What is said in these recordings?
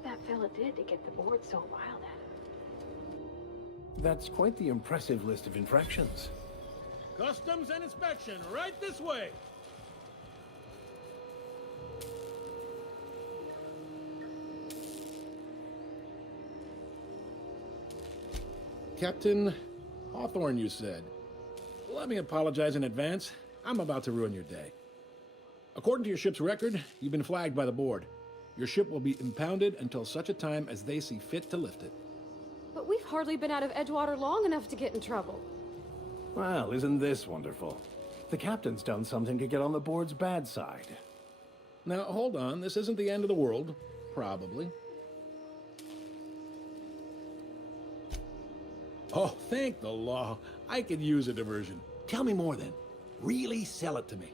what that fella did to get the board so riled at him. That's quite the impressive list of infractions. Customs and inspection, right this way! Captain Hawthorne, you said. Let me apologize in advance. I'm about to ruin your day. According to your ship's record, you've been flagged by the board. Your ship will be impounded until such a time as they see fit to lift it. But we've hardly been out of Edgewater long enough to get in trouble. Well, isn't this wonderful? The captain's done something to get on the board's bad side. Now, hold on. This isn't the end of the world. Probably. Oh, thank the law. I could use a diversion. Tell me more then. Really sell it to me.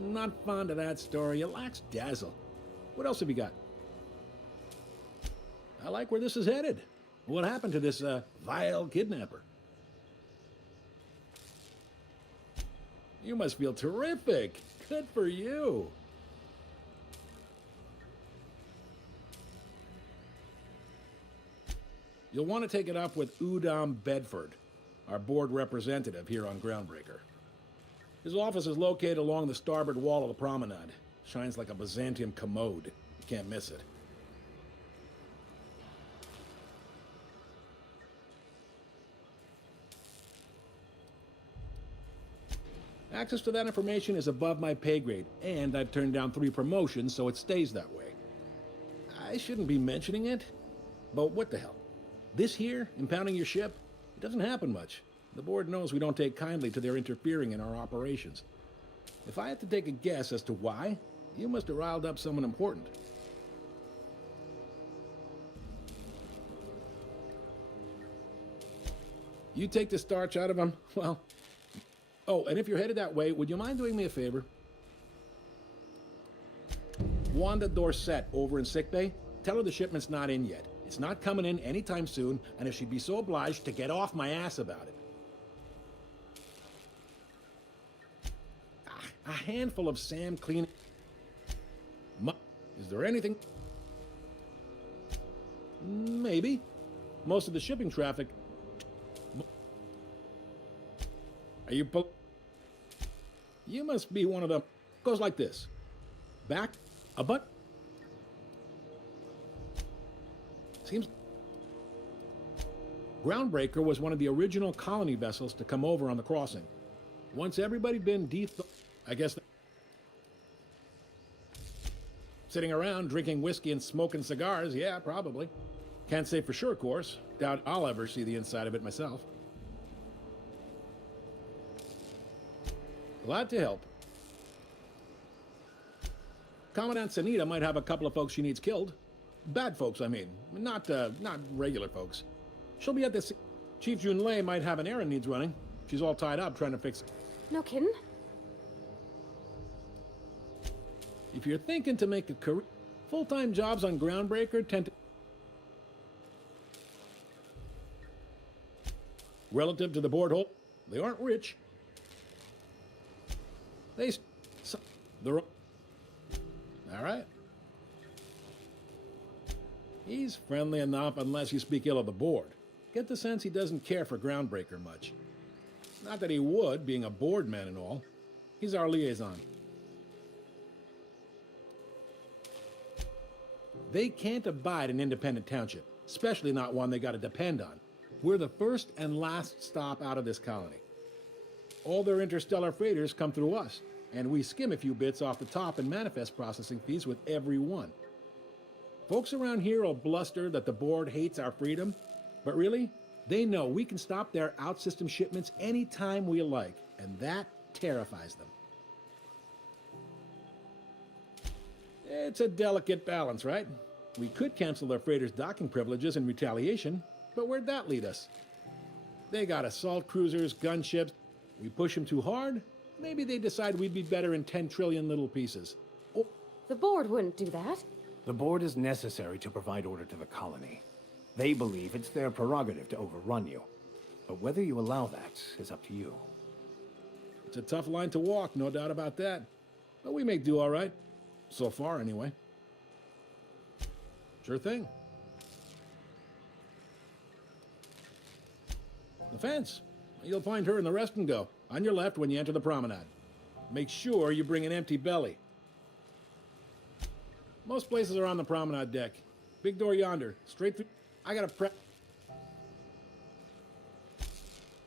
Not fond of that story. It lacks dazzle. What else have you got? I like where this is headed. What happened to this, vile kidnapper? You must feel terrific. Good for you. You'll want to take it up with Udom Bedford, our board representative here on Groundbreaker. His office is located along the starboard wall of the promenade. Shines like a Byzantium commode. You can't miss it. Access to that information is above my pay grade, and I've turned down 3 promotions, so it stays that way. I shouldn't be mentioning it, but what the hell? This here, impounding your ship, it doesn't happen much. The board knows we don't take kindly to their interfering in our operations. If I had to take a guess as to why, you must have riled up someone important. You take the starch out of him, well... Oh, and if you're headed that way, would you mind doing me a favor? Wanda Dorset over in sickbay, tell her the shipment's not in yet. It's not coming in anytime soon, and if she'd be so obliged to get off my ass about it. A handful of Sam cleaning... Is there anything? Maybe. Most of the shipping traffic... Are you... You must be one of them. Goes like this. Back, a butt. Seems... Groundbreaker was one of the original colony vessels to come over on the crossing. Once everybody'd been I guess... Sitting around drinking whiskey and smoking cigars, yeah, probably. Can't say for sure, of course. Doubt I'll ever see the inside of it myself. Glad to help. Commandant Sanita might have a couple of folks she needs killed. Bad folks, I mean. Not regular folks. She'll be at this... Chief Junlei might have an errand needs running. She's all tied up trying to fix... No kidding? If you're thinking to make a career... Full-time jobs on Groundbreaker tend to... Relative to the board hole, they aren't rich. They're... All right. He's friendly enough unless you speak ill of the board. Get the sense he doesn't care for Groundbreaker much. Not that he would, being a board man and all. He's our liaison. They can't abide an independent township, especially not one they gotta depend on. We're the first and last stop out of this colony. All their interstellar freighters come through us, and we skim a few bits off the top in manifest processing fees with every one. Folks around here will bluster that the board hates our freedom, but really, they know we can stop their out-system shipments anytime we like, and that terrifies them. It's a delicate balance, right? We could cancel their freighters' docking privileges in retaliation, but where'd that lead us? They got assault cruisers, gunships. We push them too hard, maybe they decide we'd be better in 10 trillion little pieces. The board wouldn't do that. The board is necessary to provide order to the colony. They believe it's their prerogative to overrun you. But whether you allow that is up to you. It's a tough line to walk, no doubt about that. But we make do all right. So far, anyway. Sure thing. The fence. You'll find her in the rest and go. On your left when you enter the promenade. Make sure you bring an empty belly. Most places are on the promenade deck. Big door yonder. Straight through. I got a prep.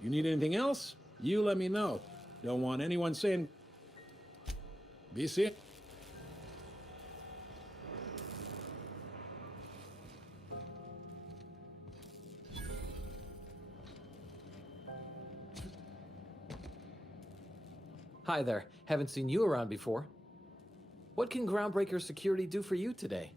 You need anything else? You let me know. Don't want anyone saying... Be safe. Hi there. Haven't seen you around before. What can Groundbreaker Security do for you today?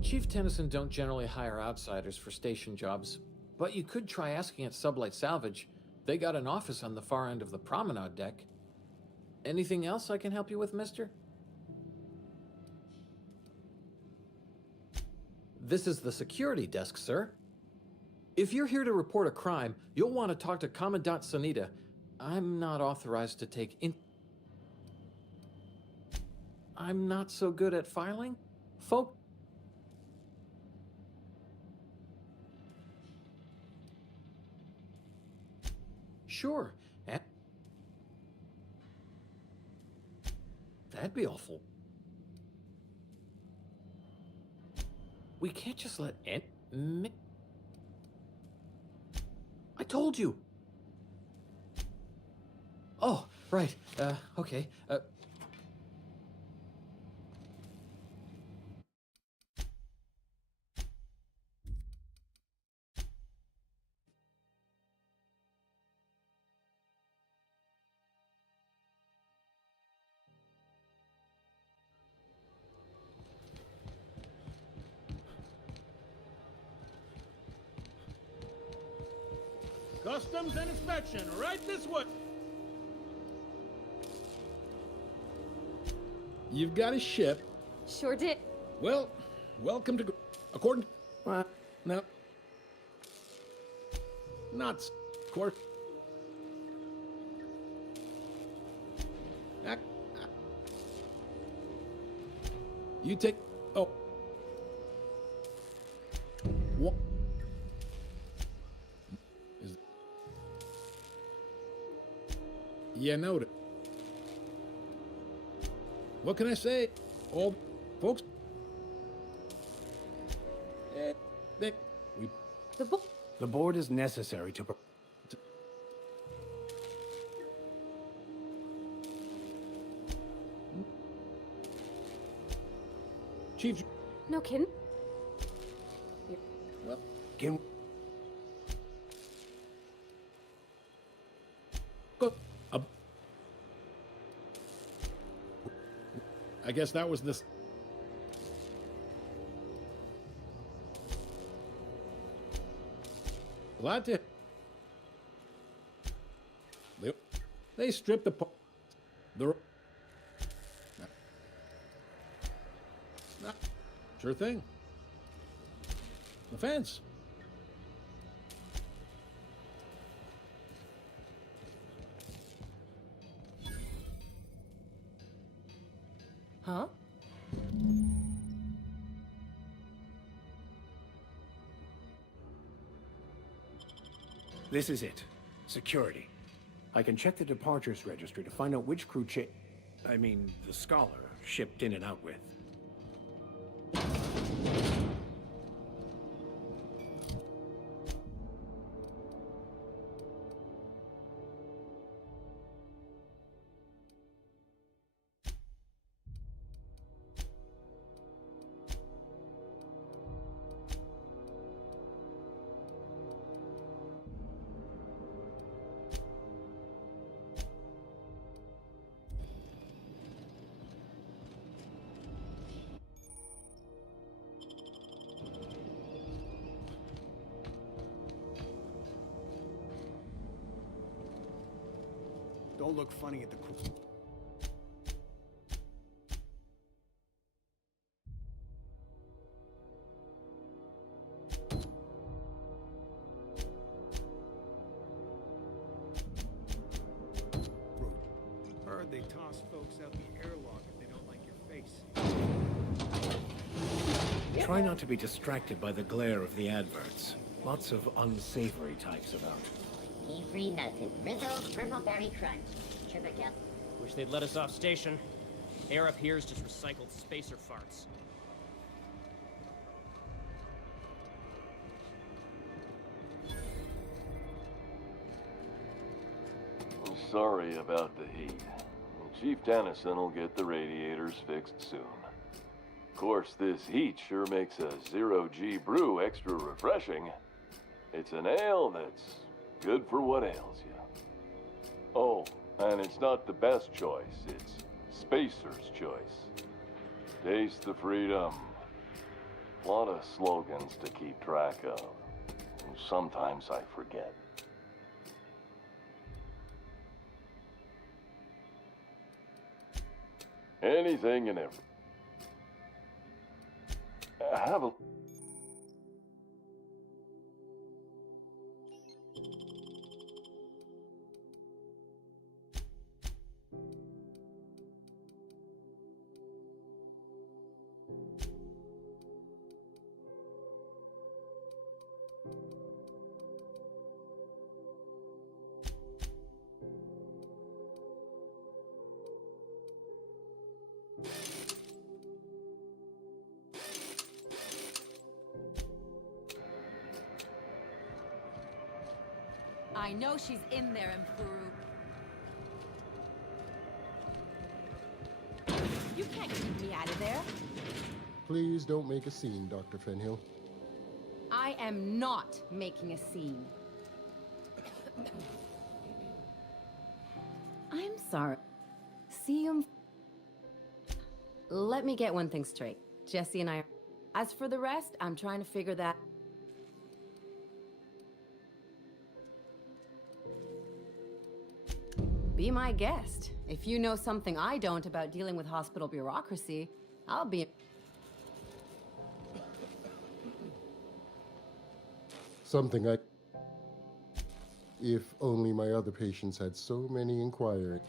Chief Tennyson don't generally hire outsiders for station jobs, but you could try asking at Sublight Salvage. They got an office on the far end of the promenade deck. Anything else I can help you with, mister? This is the security desk, sir. If you're here to report a crime, you'll want to talk to Commandant Sunita. I'm not authorized to take in... I'm not so good at filing? Folk... Sure. That'd be awful. We can't just let I told you. Oh, right. Okay. Customs and inspection, right this way. You've got a ship. Sure did. Well, welcome to... According... What? No. Not... Of course. You take... Oh. What? Yeah, noted. What can I say? All folks. We. The board is necessary to... Chief. No kidding. Well, Can... go. I guess that was this. Glad to. They stripped the. Sure thing. The fence. Huh? This is it. Security. I can check the departures registry to find out which crew the Scholar shipped in and out with. Don't look funny at the crew. toss folks out the airlock if they don't like your face. Try not to be distracted by the glare of the adverts. Lots of unsavory types about. Pea-free nuts and Rizzo's Purpleberry Crunch. Triple. Wish they'd let us off station. Air up here is just recycled spacer farts. I'm sorry about the heat. Chief Tennyson will get the radiators fixed soon. Of course, this heat sure makes a zero-G brew extra refreshing. It's an ale that's good for what ails you. Oh, and it's not the best choice, it's Spacer's choice. Taste the freedom. A lot of slogans to keep track of. Sometimes I forget. Anything and everything. Have a... I know she's in there, Emperor. You can't keep me out of there. Please don't make a scene, Dr. Fenhill. I am not making a scene. I'm sorry. See him. Let me get one thing straight. Jesse and I. As for the rest, I'm trying to figure that. Be my guest. If you know something I don't about dealing with hospital bureaucracy, I'll be. Something I... If only my other patients had so many inquiring.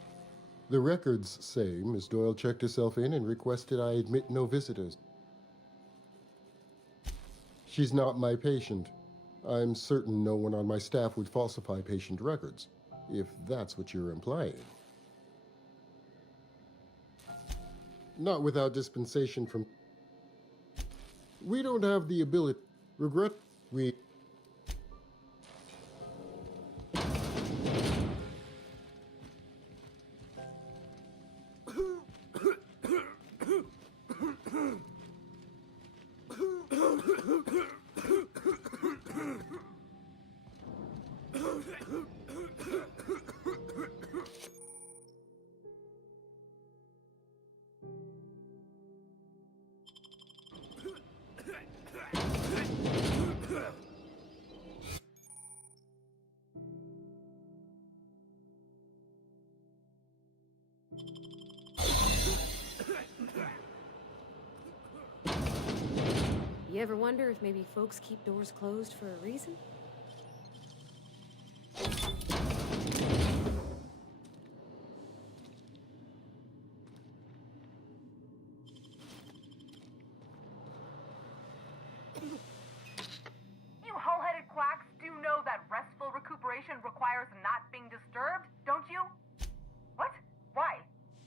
The records say Miss Doyle checked herself in and requested I admit no visitors. She's not my patient. I'm certain no one on my staff would falsify patient records, if that's what you're implying. Not without dispensation from... We don't have the ability... Regret... We... You ever wonder if maybe folks keep doors closed for a reason? You hull-headed quacks do know that restful recuperation requires not being disturbed, don't you? What? Why?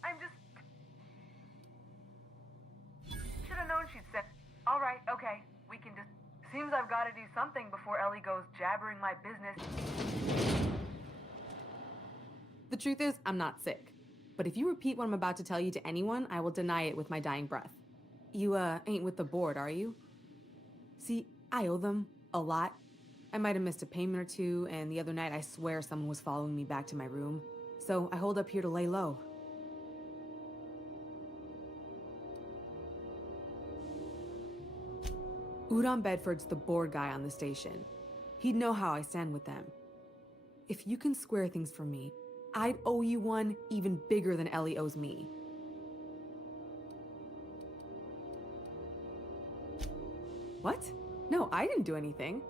I'm just... Should have known she'd said... All right, okay, we can just... Seems I've got to do something before Ellie goes jabbering my business. The truth is, I'm not sick. But if you repeat what I'm about to tell you to anyone, I will deny it with my dying breath. You, ain't with the board, are you? See, I owe them a lot. I might have missed a payment or two, and the other night I swear someone was following me back to my room. So I hold up here to lay low. Udon Bedford's the board guy on the station. He'd know how I stand with them. If you can square things for me, I'd owe you one even bigger than Ellie owes me. What? No, I didn't do anything.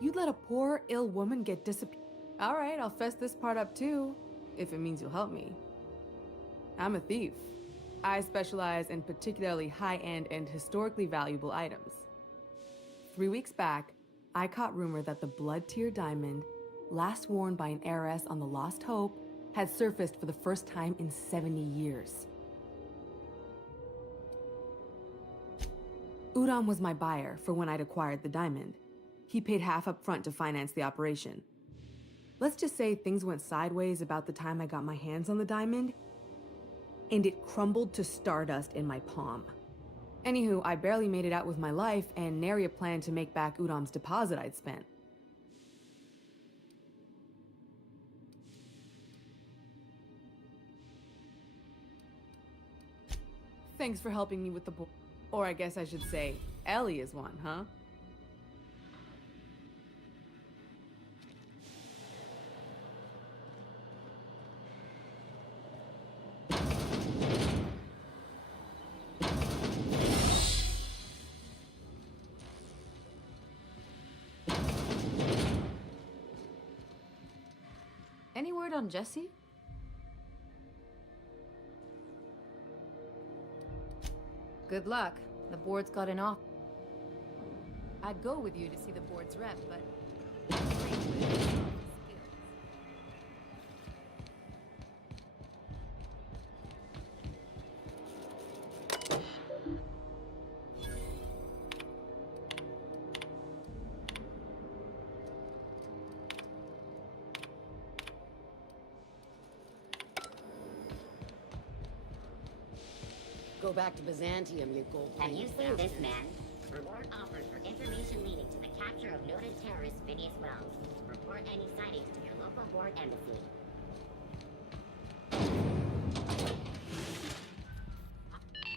You'd let a poor, ill woman get disappeared. All right, I'll fess this part up too, if it means you'll help me. I'm a thief. I specialize in particularly high-end and historically valuable items. 3 weeks back, I caught rumor that the blood-tier diamond, last worn by an heiress on the Lost Hope, had surfaced for the first time in 70 years. Udom was my buyer for when I'd acquired the diamond. He paid half up front to finance the operation. Let's just say things went sideways about the time I got my hands on the diamond, and it crumbled to stardust in my palm. Anywho, I barely made it out with my life, and nary a plan to make back Udom's deposit I'd spent. Thanks for helping me with the or I guess I should say, Ellie is one, huh? Any word on Jesse? Good luck. The board's got an off. I'd go with you to see the board's rep, but... Go back to Byzantium, you gold. Have you seen this man? Reward offered for information leading to the capture of noted terrorist Phineas Wells. Report any sightings to your local board embassy.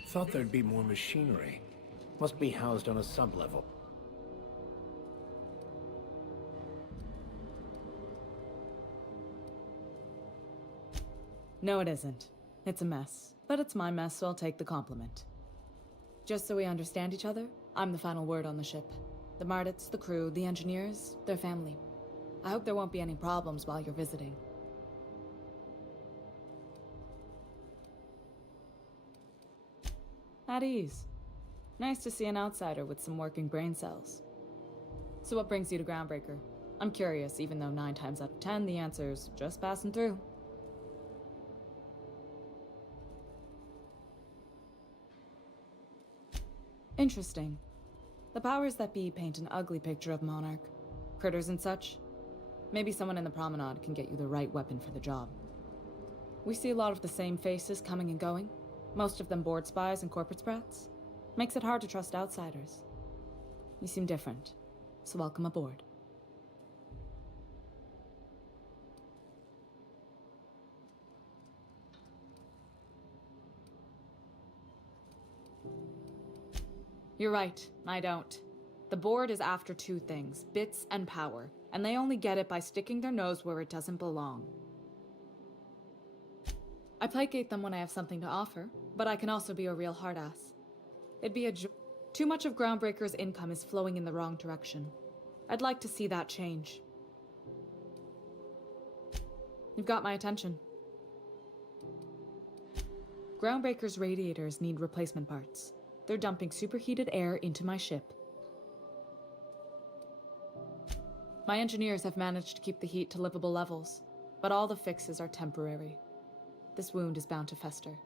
Thought there'd be more machinery. Must be housed on a sublevel. No, it isn't. It's a mess. But it's my mess, so I'll take the compliment. Just so we understand each other, I'm the final word on the ship. The Mardits, the crew, the engineers, their family. I hope there won't be any problems while you're visiting. At ease. Nice to see an outsider with some working brain cells. So what brings you to Groundbreaker? I'm curious, even though 9 times out of 10 the answer's just passing through. Interesting. The powers that be paint an ugly picture of Monarch. Critters and such. Maybe someone in the promenade can get you the right weapon for the job. We see a lot of the same faces coming and going. Most of them board spies and corporate sprats. Makes it hard to trust outsiders. You seem different, so welcome aboard. You're right, I don't. The board is after 2 things, bits and power, and they only get it by sticking their nose where it doesn't belong. I placate them when I have something to offer, but I can also be a real hard-ass. It'd be too much of Groundbreaker's income is flowing in the wrong direction. I'd like to see that change. You've got my attention. Groundbreaker's radiators need replacement parts. They're dumping superheated air into my ship. My engineers have managed to keep the heat to livable levels, but all the fixes are temporary. This wound is bound to fester.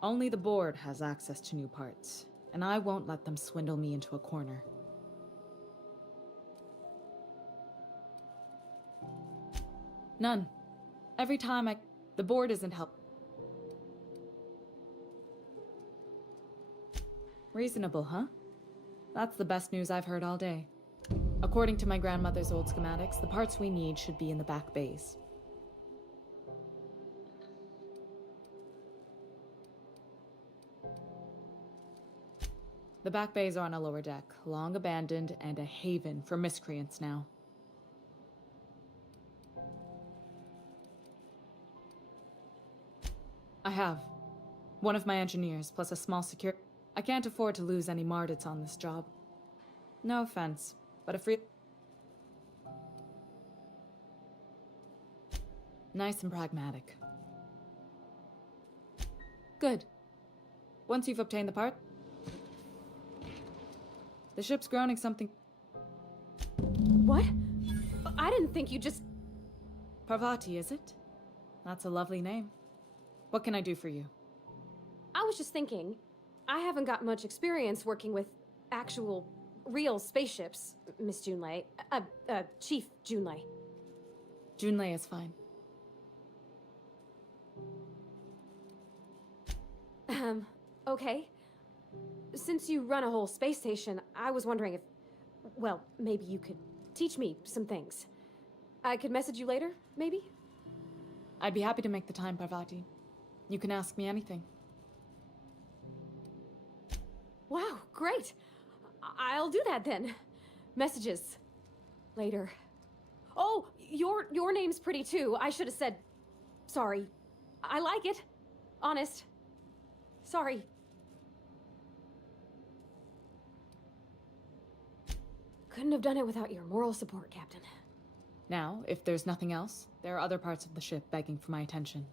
Only the board has access to new parts, and I won't let them swindle me into a corner. None. Every time the board isn't helping. Reasonable, huh? That's the best news I've heard all day. According to my grandmother's old schematics, the parts we need should be in the back bays. The back bays are on a lower deck, long abandoned and a haven for miscreants now. I have. One of my engineers, plus a small security. I can't afford to lose any Mardits on this job. No offense, but Nice and pragmatic. Good. Once you've obtained the part, the ship's grounding something. What? I didn't think you just... Parvati, is it? That's a lovely name. What can I do for you? I was just thinking, I haven't got much experience working with actual, real spaceships, Miss Junlei. Chief Junlei. Junlei is fine. Okay. Since you run a whole space station, I was wondering if... Well, maybe you could teach me some things. I could message you later, maybe? I'd be happy to make the time, Parvati. You can ask me anything. Wow, great. I'll do that then. Messages. Later. Oh, your name's pretty too. I should have said... Sorry. I like it. Honest. Sorry. Couldn't have done it without your moral support, Captain. Now, if there's nothing else, there are other parts of the ship begging for my attention.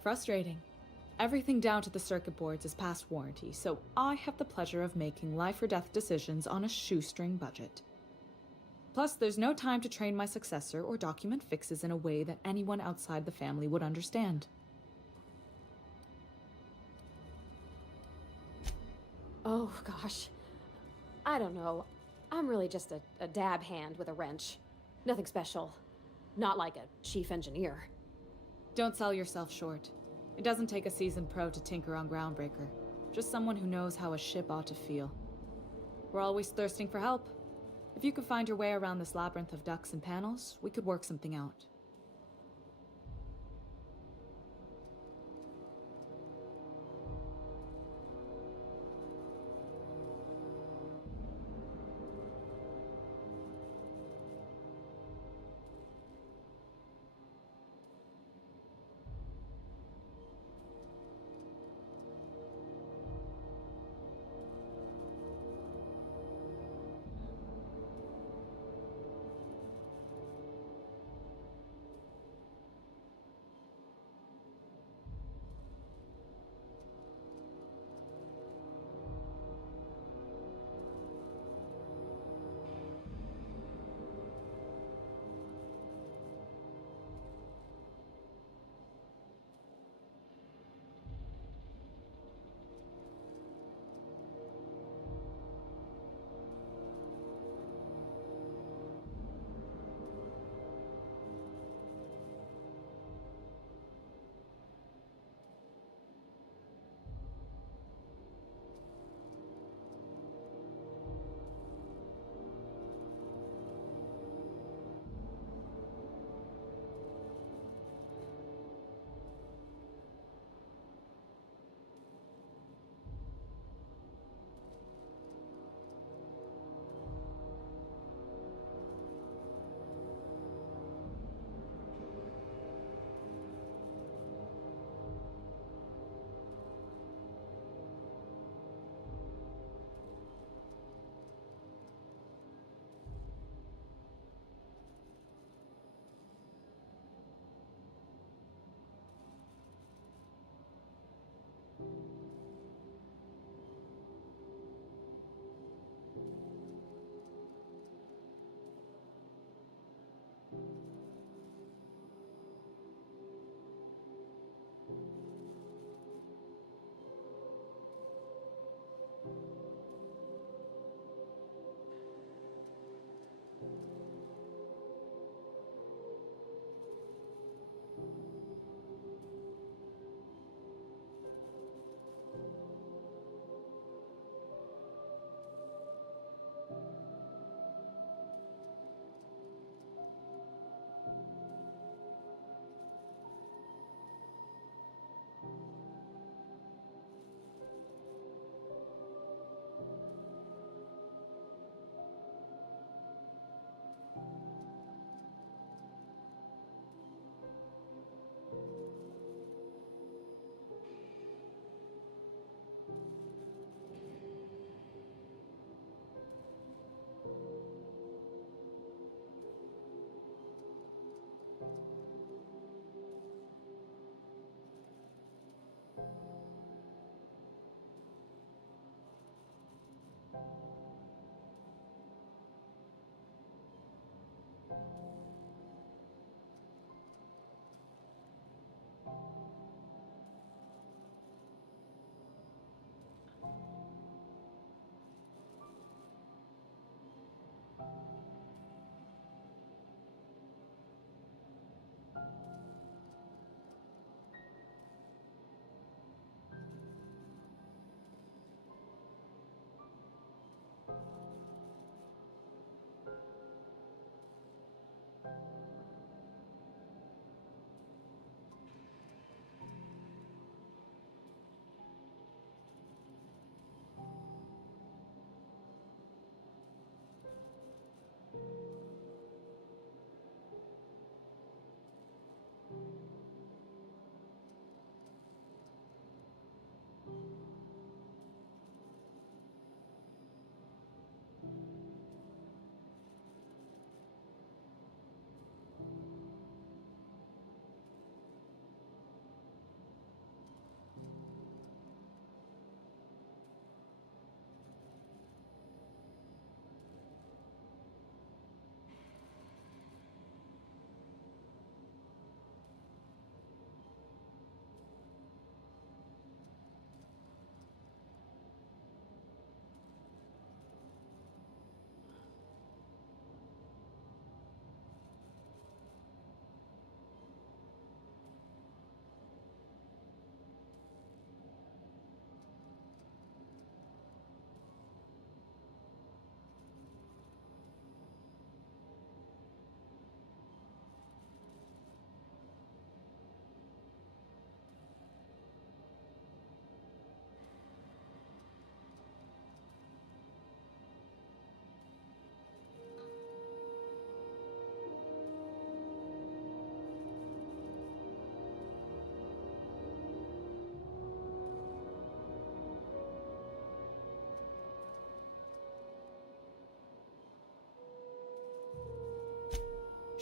Frustrating. Everything down to the circuit boards is past warranty, so I have the pleasure of making life or death decisions on a shoestring budget. Plus, there's no time to train my successor or document fixes in a way that anyone outside the family would understand. Oh, gosh. I don't know. I'm really just a dab hand with a wrench. Nothing special. Not like a chief engineer. Don't sell yourself short. It doesn't take a seasoned pro to tinker on Groundbreaker. Just someone who knows how a ship ought to feel. We're always thirsting for help. If you could find your way around this labyrinth of ducts and panels, we could work something out.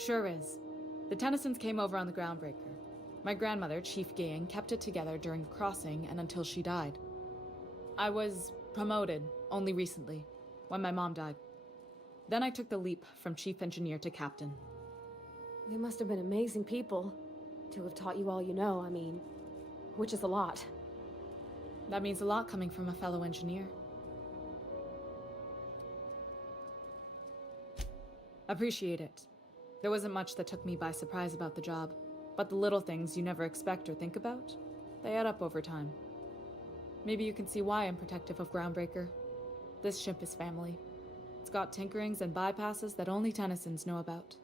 Sure is. The Tennysons came over on the Groundbreaker. My grandmother, Chief Gaying, kept it together during the crossing and until she died. I was promoted only recently, when my mom died. Then I took the leap from chief engineer to captain. They must have been amazing people to have taught you all you know, I mean, which is a lot. That means a lot coming from a fellow engineer. Appreciate it. There wasn't much that took me by surprise about the job, but the little things you never expect or think about, they add up over time. Maybe you can see why I'm protective of Groundbreaker. This ship is family. It's got tinkerings and bypasses that only Tennysons know about.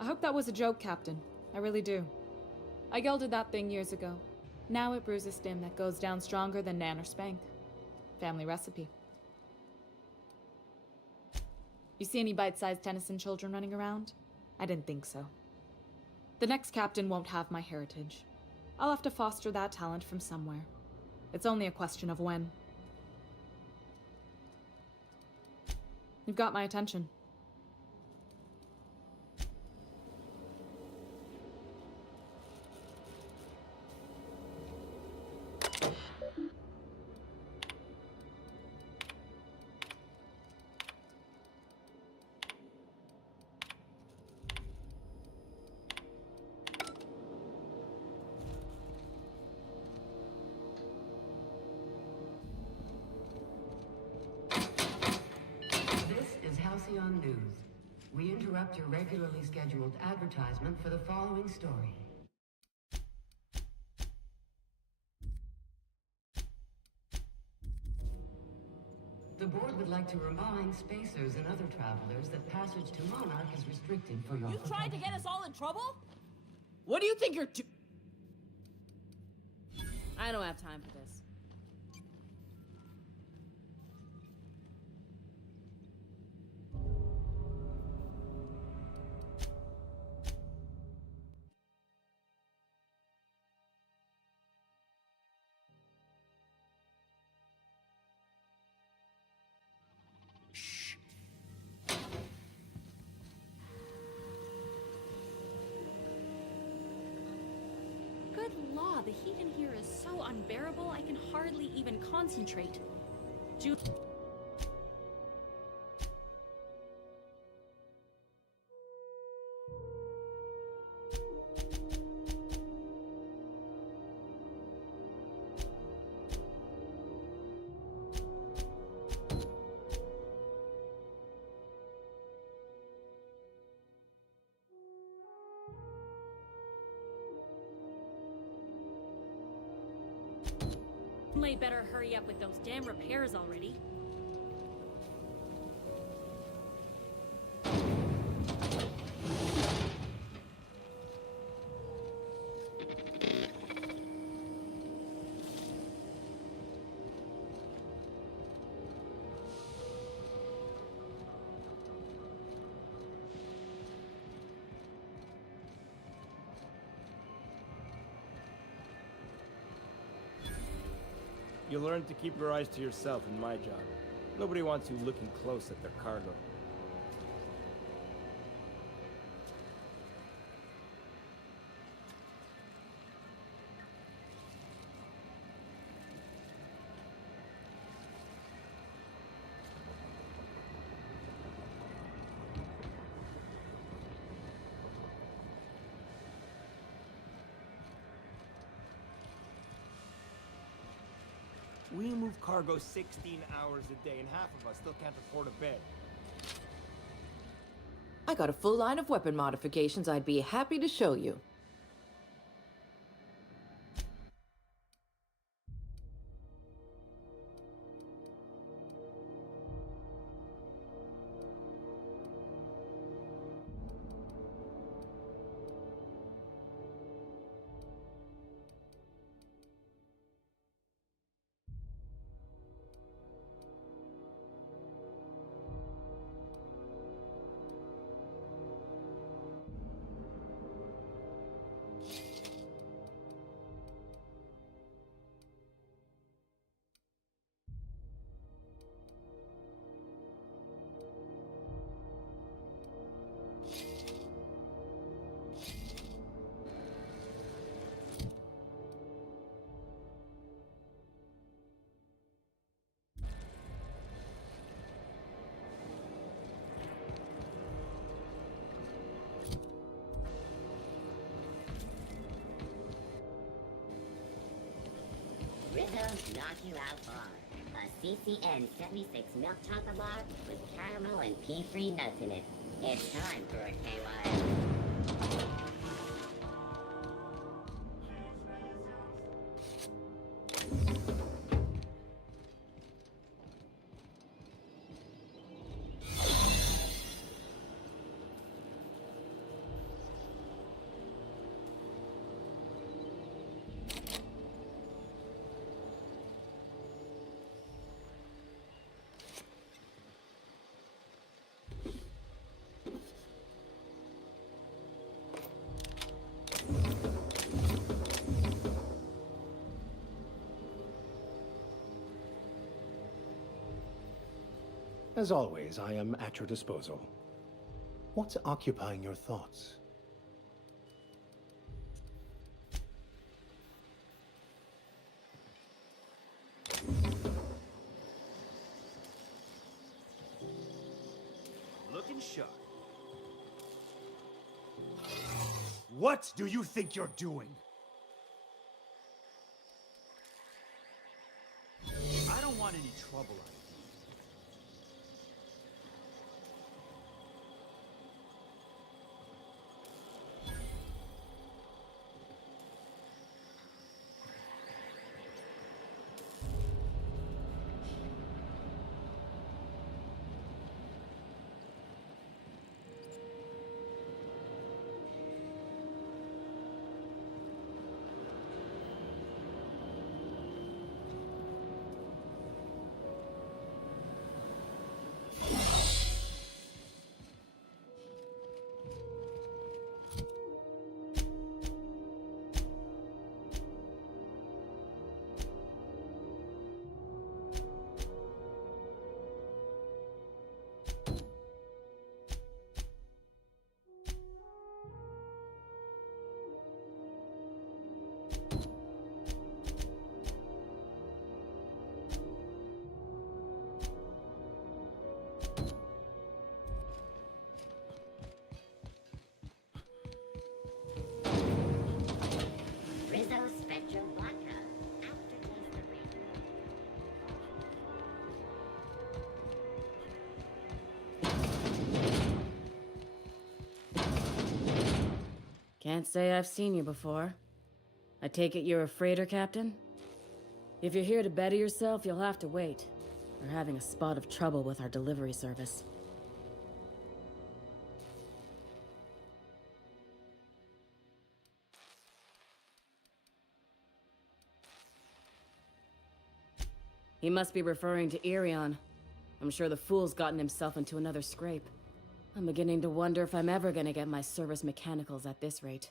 I hope that was a joke, Captain. I really do. I gelded that thing years ago. Now it brews a stim that goes down stronger than Nan or Spank. Family recipe. You see any bite-sized Tennyson children running around? I didn't think so. The next captain won't have my heritage. I'll have to foster that talent from somewhere. It's only a question of when. You've got my attention. Halcyon News. We interrupt your regularly scheduled advertisement for the following story. The board would like to remind spacers and other travelers that passage to Monarch is restricted for your You tried to get us all in trouble? What do you think you're I don't have time for this. Good law, the heat in here is so unbearable I can hardly even concentrate. They better hurry up with those damn repairs already. You learn to keep your eyes to yourself in my job. Nobody wants you looking close at their cargo. We move cargo 16 hours a day, and half of us still can't afford a bed. I got a full line of weapon modifications I'd be happy to show you. Rizzo's knock you out bar. A CCN 76 milk chocolate bar with caramel and pea-free nuts in it. It's time for a KY. As always, I am at your disposal. What's occupying your thoughts? Looking sharp. What do you think you're doing? I don't want any trouble. Can't say I've seen you before. I take it you're a freighter captain? If you're here to better yourself, you'll have to wait. We're having a spot of trouble with our delivery service. He must be referring to Irion. I'm sure the fool's gotten himself into another scrape. I'm beginning to wonder if I'm ever gonna get my service mechanicals at this rate.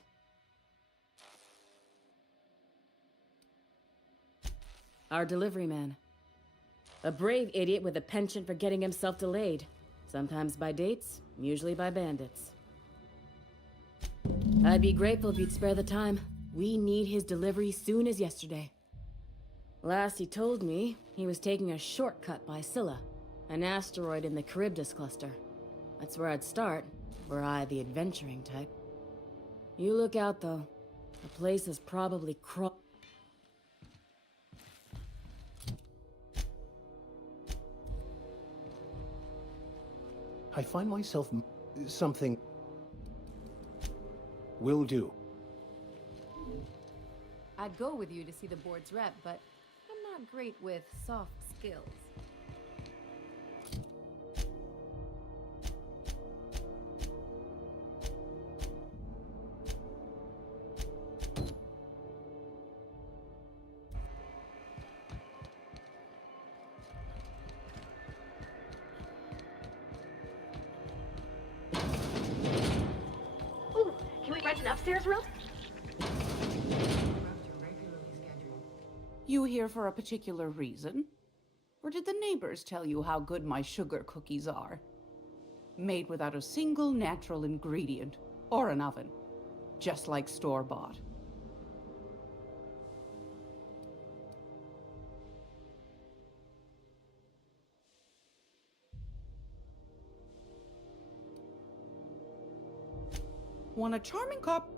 Our delivery man. A brave idiot with a penchant for getting himself delayed. Sometimes by dates, usually by bandits. I'd be grateful if you'd spare the time. We need his delivery soon as yesterday. Last he told me, he was taking a shortcut by Scylla, an asteroid in the Charybdis cluster. That's where I'd start, were I the adventuring type. You look out, though. The place is probably I find myself something... Will do. I'd go with you to see the board's rep, but I'm not great with soft skills. Ooh, can we rent an upstairs room? You here for a particular reason? Or did the neighbors tell you how good my sugar cookies are? Made without a single natural ingredient, or an oven. Just like store-bought. Want a charming cup?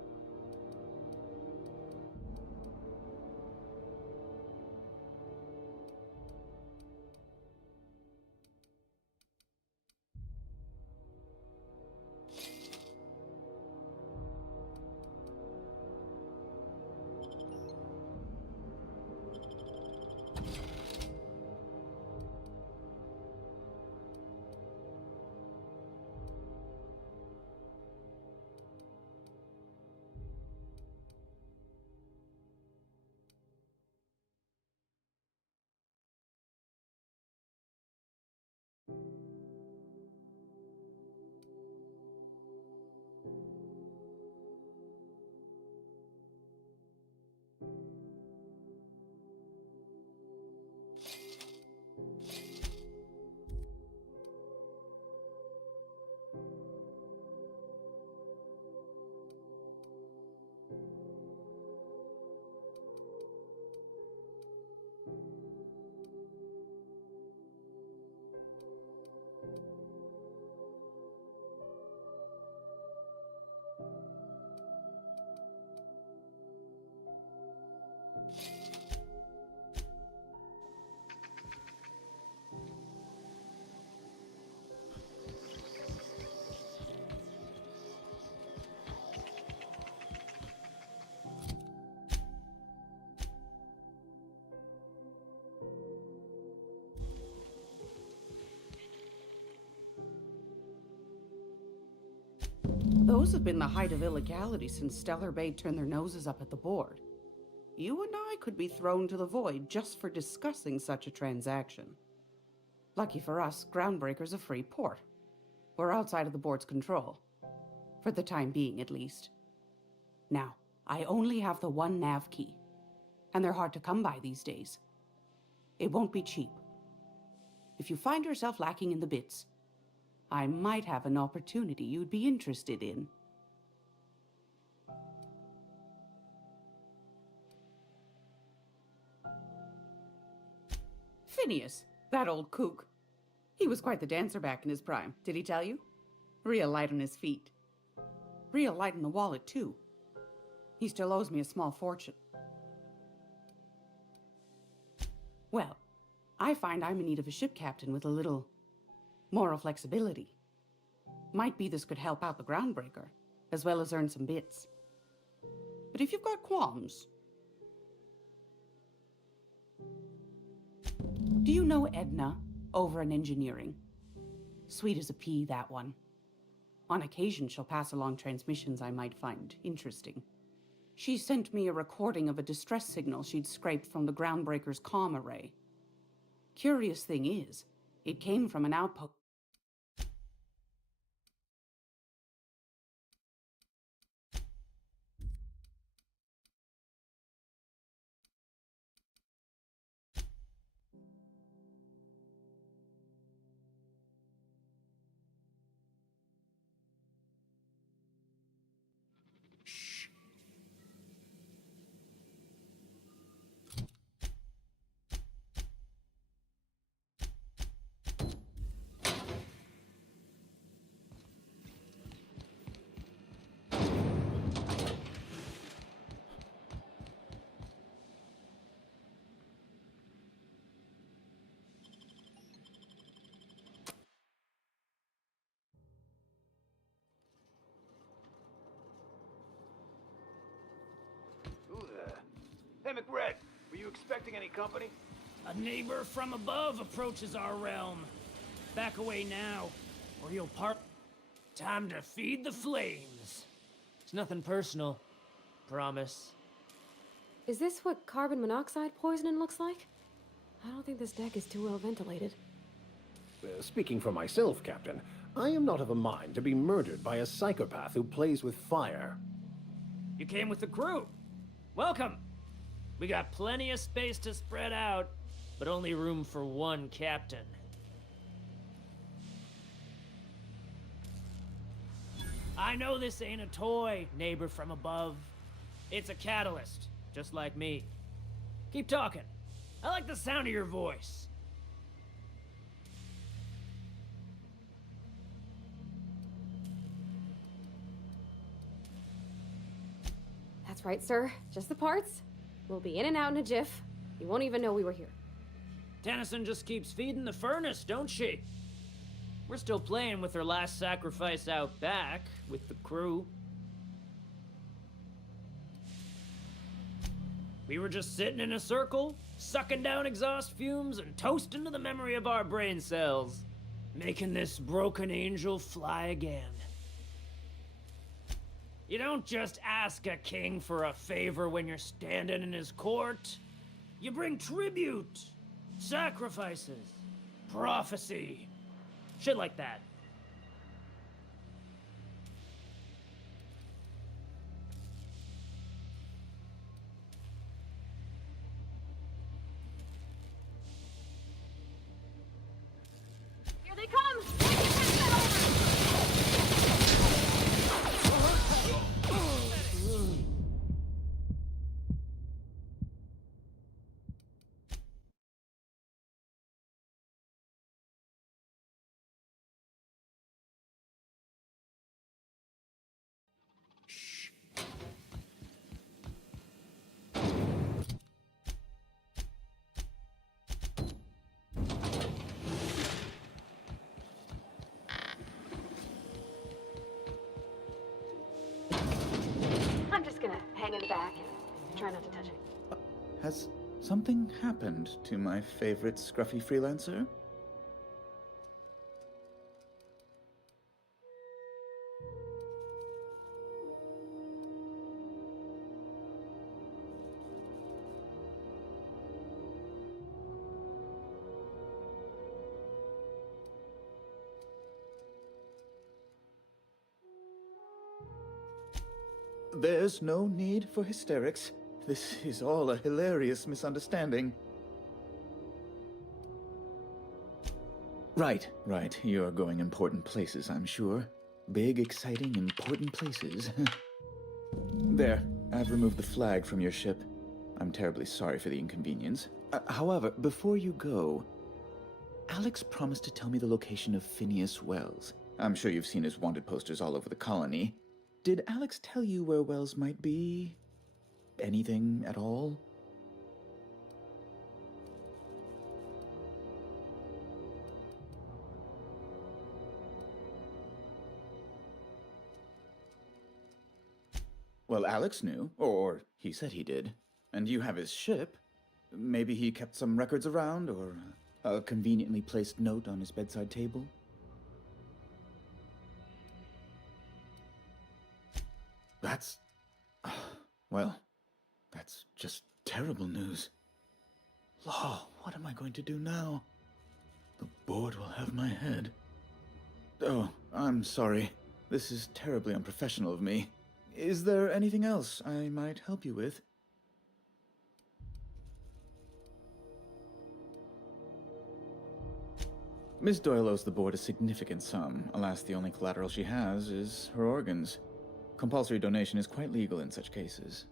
Those have been the height of illegality since Stellar Bay turned their noses up at the board. You and I could be thrown to the void just for discussing such a transaction. Lucky for us, Groundbreaker's a free port. We're outside of the board's control. For the time being, at least. Now, I only have the one nav key. And they're hard to come by these days. It won't be cheap. If you find yourself lacking in the bits, I might have an opportunity you'd be interested in. Phineas, that old kook. He was quite the dancer back in his prime, did he tell you? Real light on his feet. Real light in the wallet, too. He still owes me a small fortune. Well, I find I'm in need of a ship captain with a little moral flexibility. Might be this could help out the Groundbreaker, as well as earn some bits. But if you've got qualms... Do you know Edna, over in engineering? Sweet as a pea, that one. On occasion, she'll pass along transmissions I might find interesting. She sent me a recording of a distress signal she'd scraped from the Groundbreaker's comm array. Curious thing is, it came from an outpost. Hey, McRed, were you expecting any company? A neighbor from above approaches our realm. Back away now, or you'll part. Time to feed the flames. It's nothing personal. Promise. Is this what carbon monoxide poisoning looks like? I don't think this deck is too well ventilated. Speaking for myself, Captain, I am not of a mind to be murdered by a psychopath who plays with fire. You came with the crew. Welcome. We got plenty of space to spread out, but only room for one captain. I know this ain't a toy, neighbor from above. It's a catalyst, just like me. Keep talking. I like the sound of your voice. That's right, sir. Just the parts. We'll be in and out in a jiff. You won't even know we were here. Tennyson just keeps feeding the furnace, don't she? We're still playing with her last sacrifice out back, with the crew. We were just sitting in a circle, sucking down exhaust fumes and toasting to the memory of our brain cells, making this broken angel fly again. You don't just ask a king for a favor when you're standing in his court. You bring tribute, sacrifices, prophecy, shit like that. Here they come! I'm just gonna hang in the back and try not to touch it. Has something happened to my favorite scruffy freelancer? There's no need for hysterics. This is all a hilarious misunderstanding. Right. You're going important places, I'm sure. Big, exciting, important places. There, I've removed the flag from your ship. I'm terribly sorry for the inconvenience. However, before you go, Alex promised to tell me the location of Phineas Wells. I'm sure you've seen his wanted posters all over the colony. Did Alex tell you where Wells might be? Anything at all? Well, Alex knew, or he said he did. And you have his ship. Maybe he kept some records around, or a conveniently placed note on his bedside table? That's... well, that's just terrible news. Law, what am I going to do now? The board will have my head. Oh, I'm sorry. This is terribly unprofessional of me. Is there anything else I might help you with? Miss Doyle owes the board a significant sum. Alas, the only collateral she has is her organs. Compulsory donation is quite legal in such cases.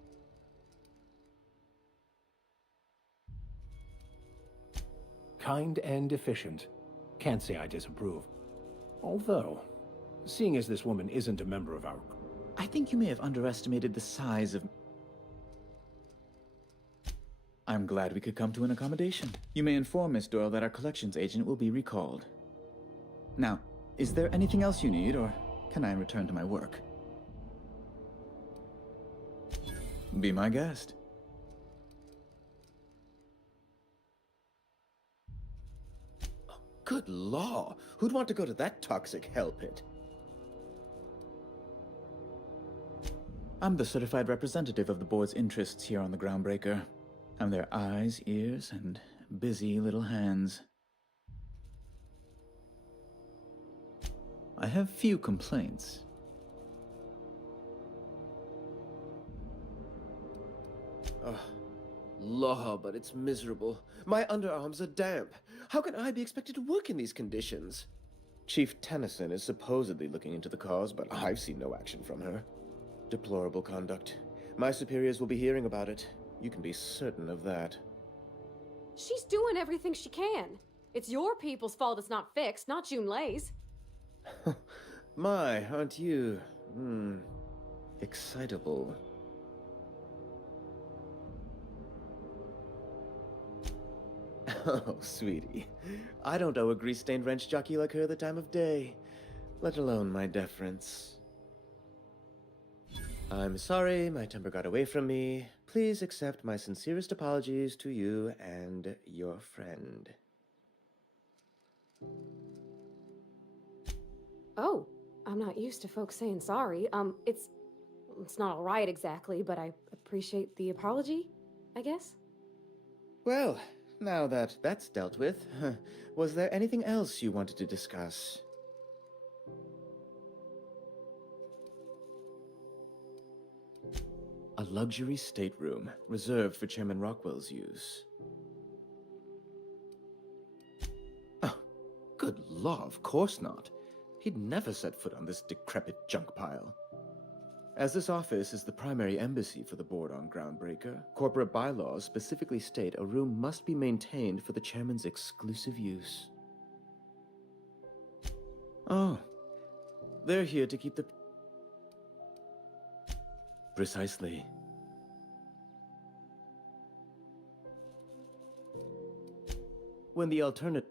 Kind and efficient. Can't say I disapprove. Although, seeing as this woman isn't a member of our... I think you may have underestimated the size of... I'm glad we could come to an accommodation. You may inform Miss Doyle that our collections agent will be recalled. Now, is there anything else you need, or can I return to my work? Be my guest. Good law! Who'd want to go to that toxic hell pit? I'm the certified representative of the board's interests here on the Groundbreaker. I'm their eyes, ears, and busy little hands. I have few complaints. Ugh. Law, but it's miserable. My underarms are damp. How can I be expected to work in these conditions? Chief Tennyson is supposedly looking into the cause, but I've seen no action from her. Deplorable conduct. My superiors will be hearing about it. You can be certain of that. She's doing everything she can. It's your people's fault it's not fixed, not June Lay's. My, aren't you... excitable. Oh, sweetie. I don't owe a grease-stained wrench jockey like her the time of day, let alone my deference. I'm sorry, my temper got away from me. Please accept my sincerest apologies to you and your friend. Oh, I'm not used to folks saying sorry. It's not all right exactly, but I appreciate the apology, I guess. Well, now that that's dealt with, was there anything else you wanted to discuss? A luxury stateroom, reserved for Chairman Rockwell's use. Oh, good law, of course not. He'd never set foot on this decrepit junk pile. As this office is the primary embassy for the board on Groundbreaker, corporate bylaws specifically state a room must be maintained for the chairman's exclusive use. Oh, they're here to keep the... Precisely. When the alternate...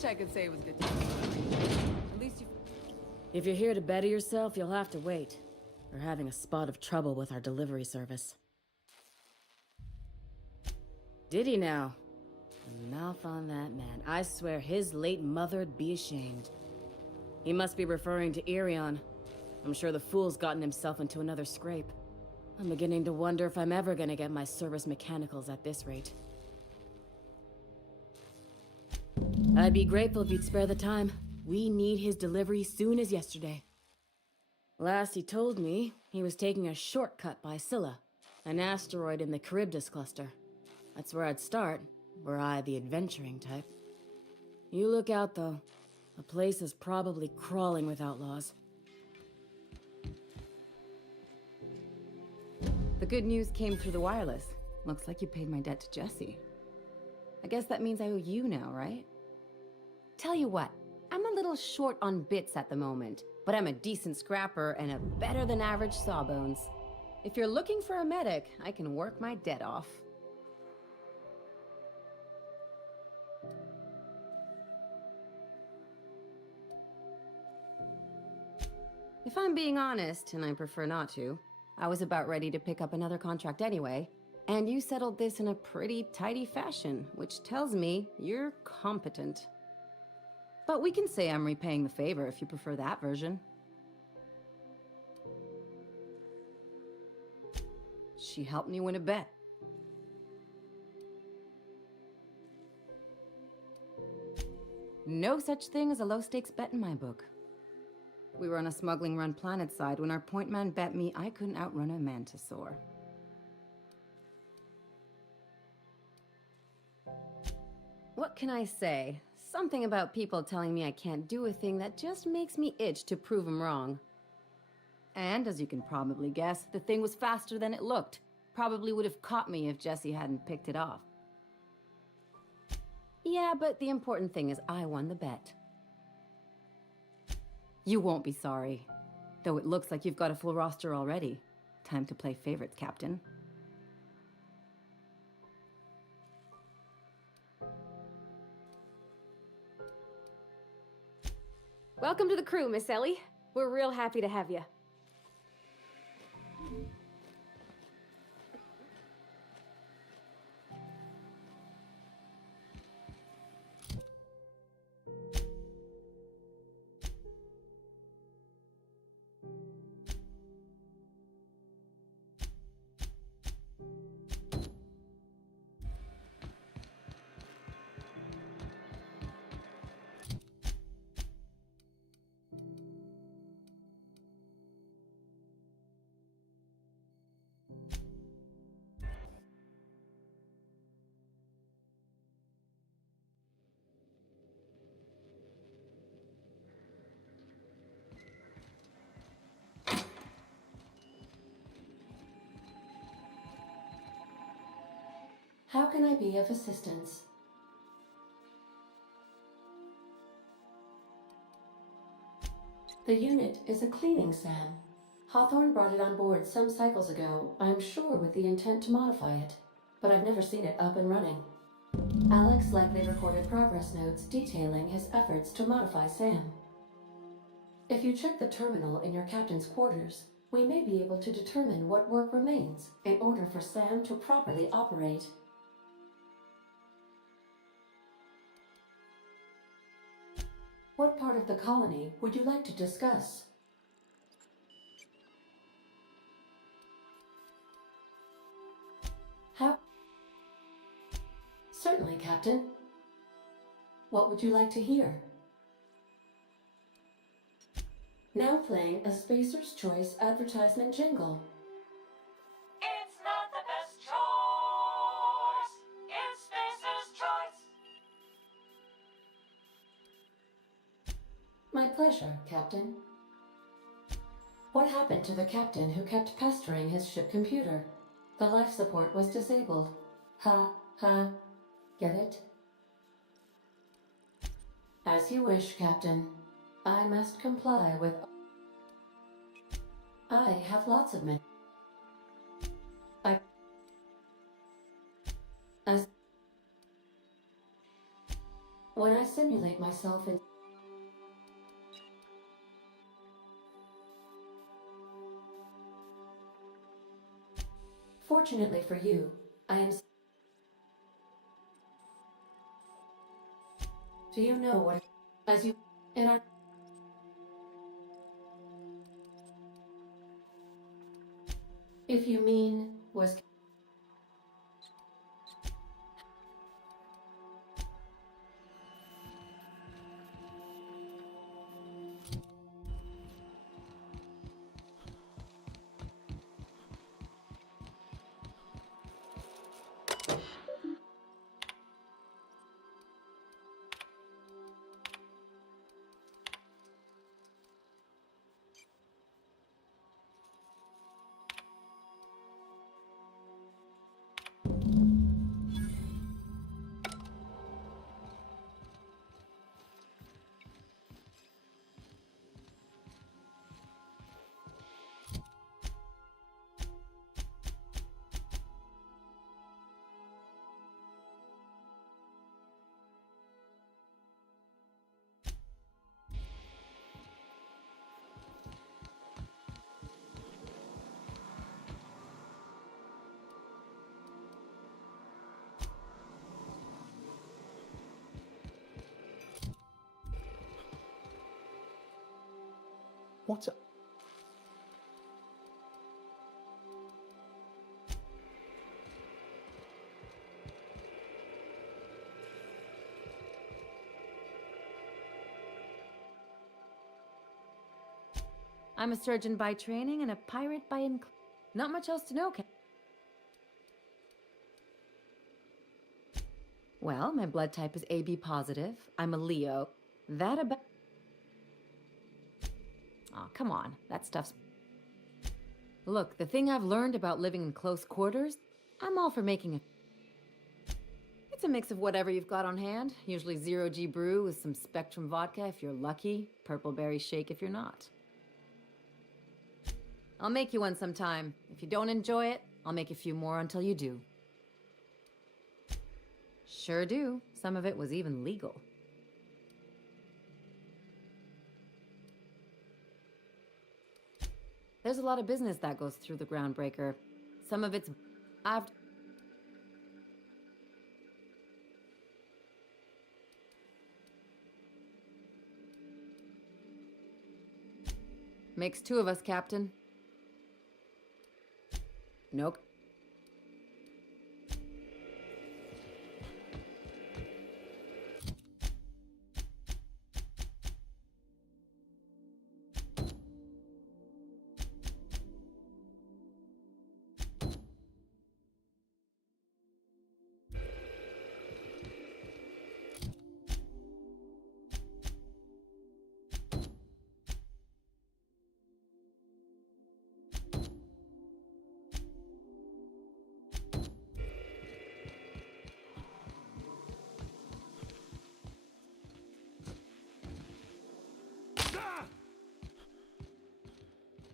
wish I could say it was good to At least you... If you're here to better yourself, you'll have to wait. We're having a spot of trouble with our delivery service. Did he now? The mouth on that man. I swear his late mother'd be ashamed. He must be referring to Irion. I'm sure the fool's gotten himself into another scrape. I'm beginning to wonder if I'm ever gonna get my service mechanicals at this rate. I'd be grateful if you'd spare the time. We need his delivery soon as yesterday. Last he told me, he was taking a shortcut by Scylla, an asteroid in the Charybdis cluster. That's where I'd start, were I the adventuring type. You look out, though. The place is probably crawling with outlaws. The good news came through the wireless. Looks like you paid my debt to Jesse. I guess that means I owe you now, right? Tell you what, I'm a little short on bits at the moment, but I'm a decent scrapper and a better-than-average sawbones. If you're looking for a medic, I can work my debt off. If I'm being honest, and I prefer not to, I was about ready to pick up another contract anyway, and you settled this in a pretty tidy fashion, which tells me you're competent. But we can say I'm repaying the favor if you prefer that version. She helped me win a bet. No such thing as a low-stakes bet in my book. We were on a smuggling run planetside when our point man bet me I couldn't outrun a mantisaur. What can I say? Something about people telling me I can't do a thing that just makes me itch to prove them wrong. And, as you can probably guess, the thing was faster than it looked. Probably would have caught me if Jesse hadn't picked it off. Yeah, but the important thing is I won the bet. You won't be sorry. Though it looks like you've got a full roster already. Time to play favorites, Captain. Welcome to the crew, Miss Ellie. We're real happy to have you. How can I be of assistance? The unit is a cleaning SAM. Hawthorne brought it on board some cycles ago, I'm sure with the intent to modify it, but I've never seen it up and running. Alex likely recorded progress notes detailing his efforts to modify SAM. If you check the terminal in your captain's quarters, we may be able to determine what work remains in order for SAM to properly operate. What part of the colony would you like to discuss? How? Certainly, Captain. What would you like to hear? Now playing a Spacer's Choice advertisement jingle. It's not the best choice. It's Spacer's Choice. My pleasure, Captain. What happened to the captain who kept pestering his ship computer? The life support was disabled. Ha, ha. Get it? As you wish, Captain. I must comply with... I have lots of men. When I simulate myself in. Fortunately for you, I am. Do you know what? As you. In our. If you mean, was. What's up? I'm a surgeon by training and a pirate by Not much else to know, Well, my blood type is AB positive. I'm a Leo. That about... Oh, come on. That stuff's... Look, the thing I've learned about living in close quarters, I'm all for making a... It's a mix of whatever you've got on hand. Usually 0G brew with some Spectrum vodka if you're lucky. Purple berry shake if you're not. I'll make you one sometime. If you don't enjoy it, I'll make a few more until you do. Sure do. Some of it was even legal. There's a lot of business that goes through the groundbreaker. Some of it's... Makes two of us, Captain. Nope.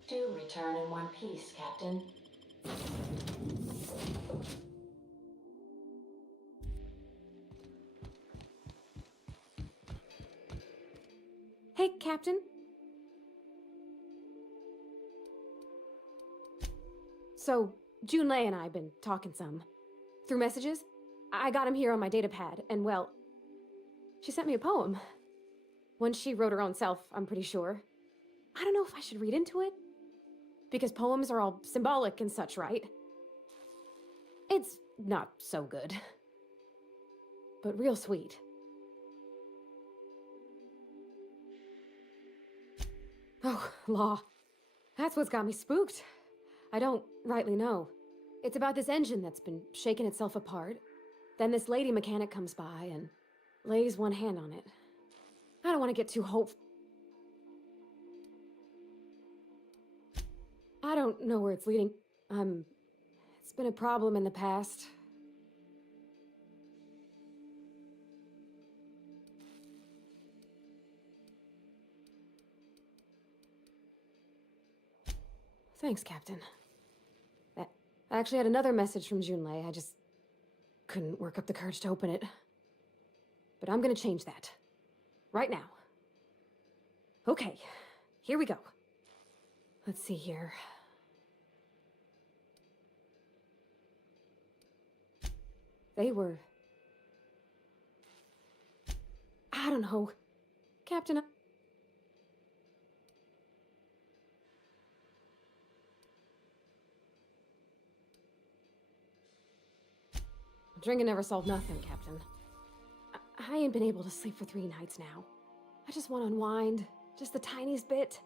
Do return in one piece, Captain. Hey, Captain. So, Junlei and I have been talking some. Through messages. I got him here on my datapad, and well, she sent me a poem. One she wrote her own self, I'm pretty sure. I don't know if I should read into it. Because poems are all symbolic and such, right? It's not so good. But real sweet. Oh, law. That's what's got me spooked. I don't rightly know. It's about this engine that's been shaking itself apart. Then this lady mechanic comes by and lays one hand on it. I don't want to get too hopeful. I don't know where it's leading. It's been a problem in the past. Thanks, Captain. I actually had another message from Junlei. I just couldn't work up the courage to open it. But I'm gonna change that. Right now. Okay, here we go. Let's see here. They were... I don't know. Captain... Drinking never solved nothing, Captain. I ain't been able to sleep for 3 nights now. I just want to unwind. Just the tiniest bit.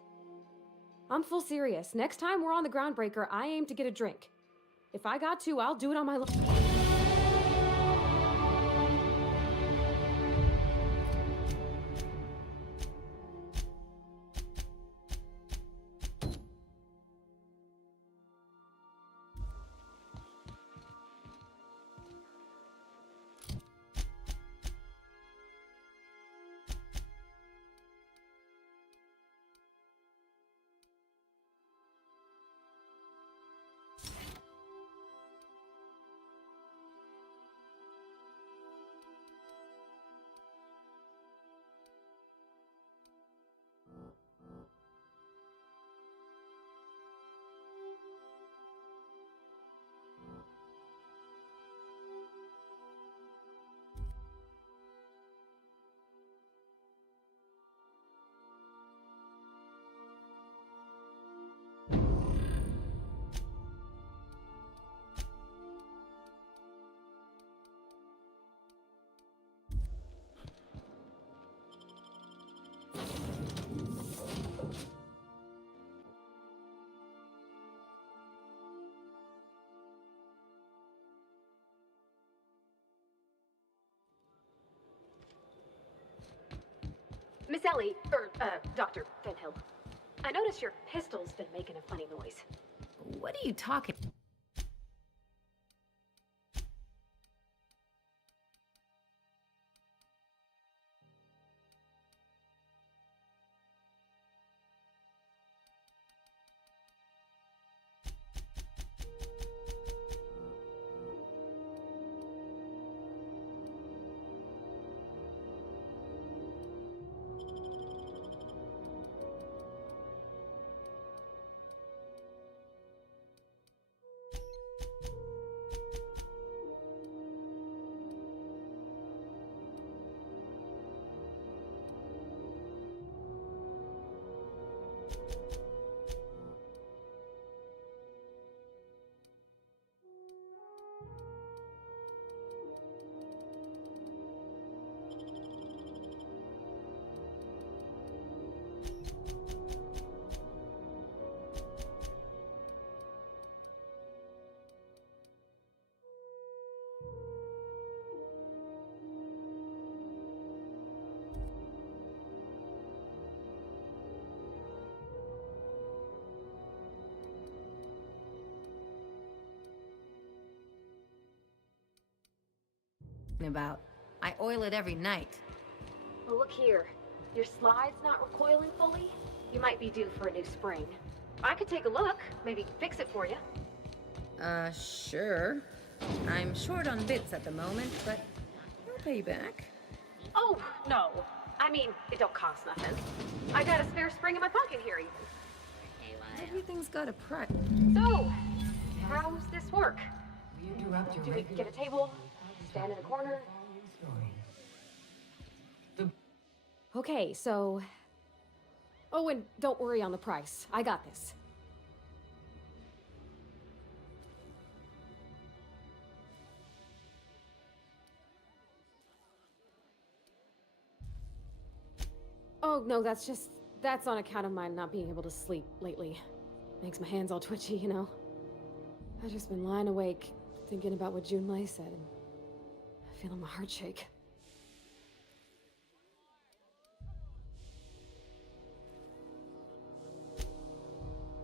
I'm full serious. Next time we're on the Groundbreaker, I aim to get a drink. If I got to, I'll do it on my... Miss Ellie, Dr. Fenhill. I noticed your pistol's been making a funny noise. What are you talking... about? I oil it every night. Well, look here. Your slide's not recoiling fully. You might be due for a new spring. I could take a look, maybe fix it for you. Sure. I'm short on bits at the moment, but I'll pay you back. Oh, no. I mean, it don't cost nothing. I got a spare spring in my pocket here, even. Everything's got a price. So, how's this work? We interrupt your Do we get a table? Stand in the corner? Okay, so... Oh, and don't worry on the price. I got this. Oh, no, that's on account of my not being able to sleep lately. Makes my hands all twitchy, you know? I've just been lying awake, thinking about what Junlei said, and feeling my heart shake.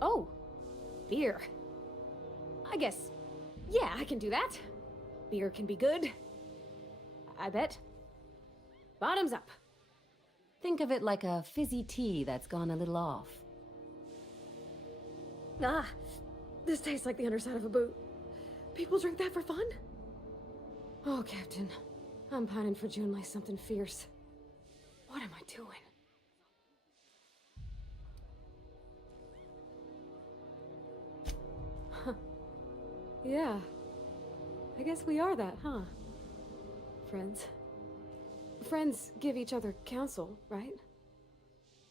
Oh, beer. I guess, yeah, I can do that. Beer can be good. I bet. Bottoms up. Think of it like a fizzy tea that's gone a little off. Ah, this tastes like the underside of a boot. People drink that for fun? Oh, Captain, I'm pining for Junlei something fierce. What am I doing? Huh. Yeah. I guess we are that, huh? Friends. Friends give each other counsel, right?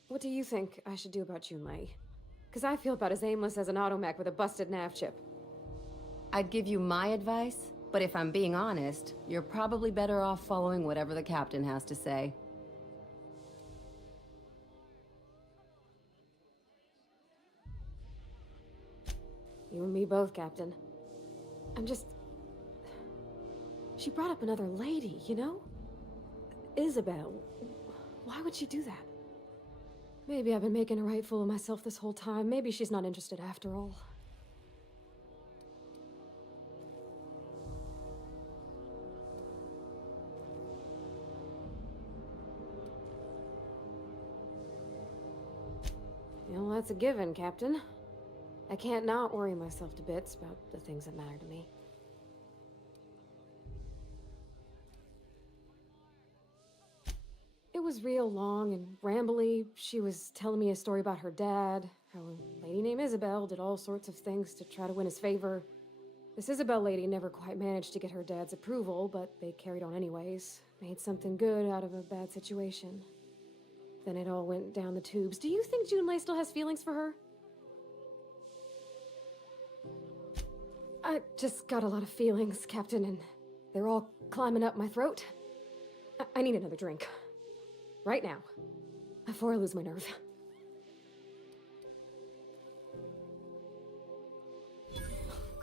What do you think I should do about Junlei? Because I feel about as aimless as an automech with a busted nav chip. I'd give you my advice, but if I'm being honest, you're probably better off following whatever the captain has to say. You and me both, Captain. I'm just... She brought up another lady, you know? Isabel. Why would she do that? Maybe I've been making a right fool of myself this whole time. Maybe she's not interested after all. You know, that's a given, Captain. I can't not worry myself to bits about the things that matter to me. It was real long and rambly. She was telling me a story about her dad, how a lady named Isabel did all sorts of things to try to win his favor. This Isabel lady never quite managed to get her dad's approval, but they carried on anyways. Made something good out of a bad situation. Then it all went down the tubes. Do you think Junlei still has feelings for her? I just got a lot of feelings, Captain, and they're all climbing up my throat. I need another drink. Right now. Before I lose my nerve.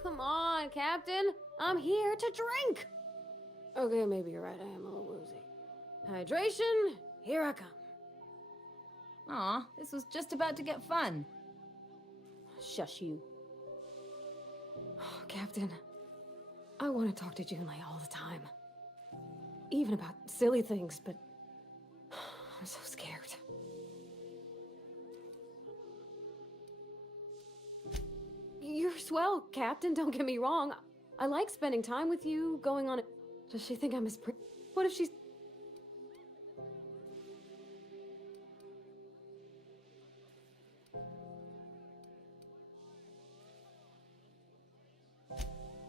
Come on, Captain. I'm here to drink. Okay, maybe you're right. I am a little woozy. Hydration, here I come. Aw, this was just about to get fun. Shush you. Captain, I want to talk to Junlei all the time. Even about silly things, but I'm so scared. You're swell, Captain, don't get me wrong. I like spending time with you, going on it. Does she think I'm as pretty? What if she's...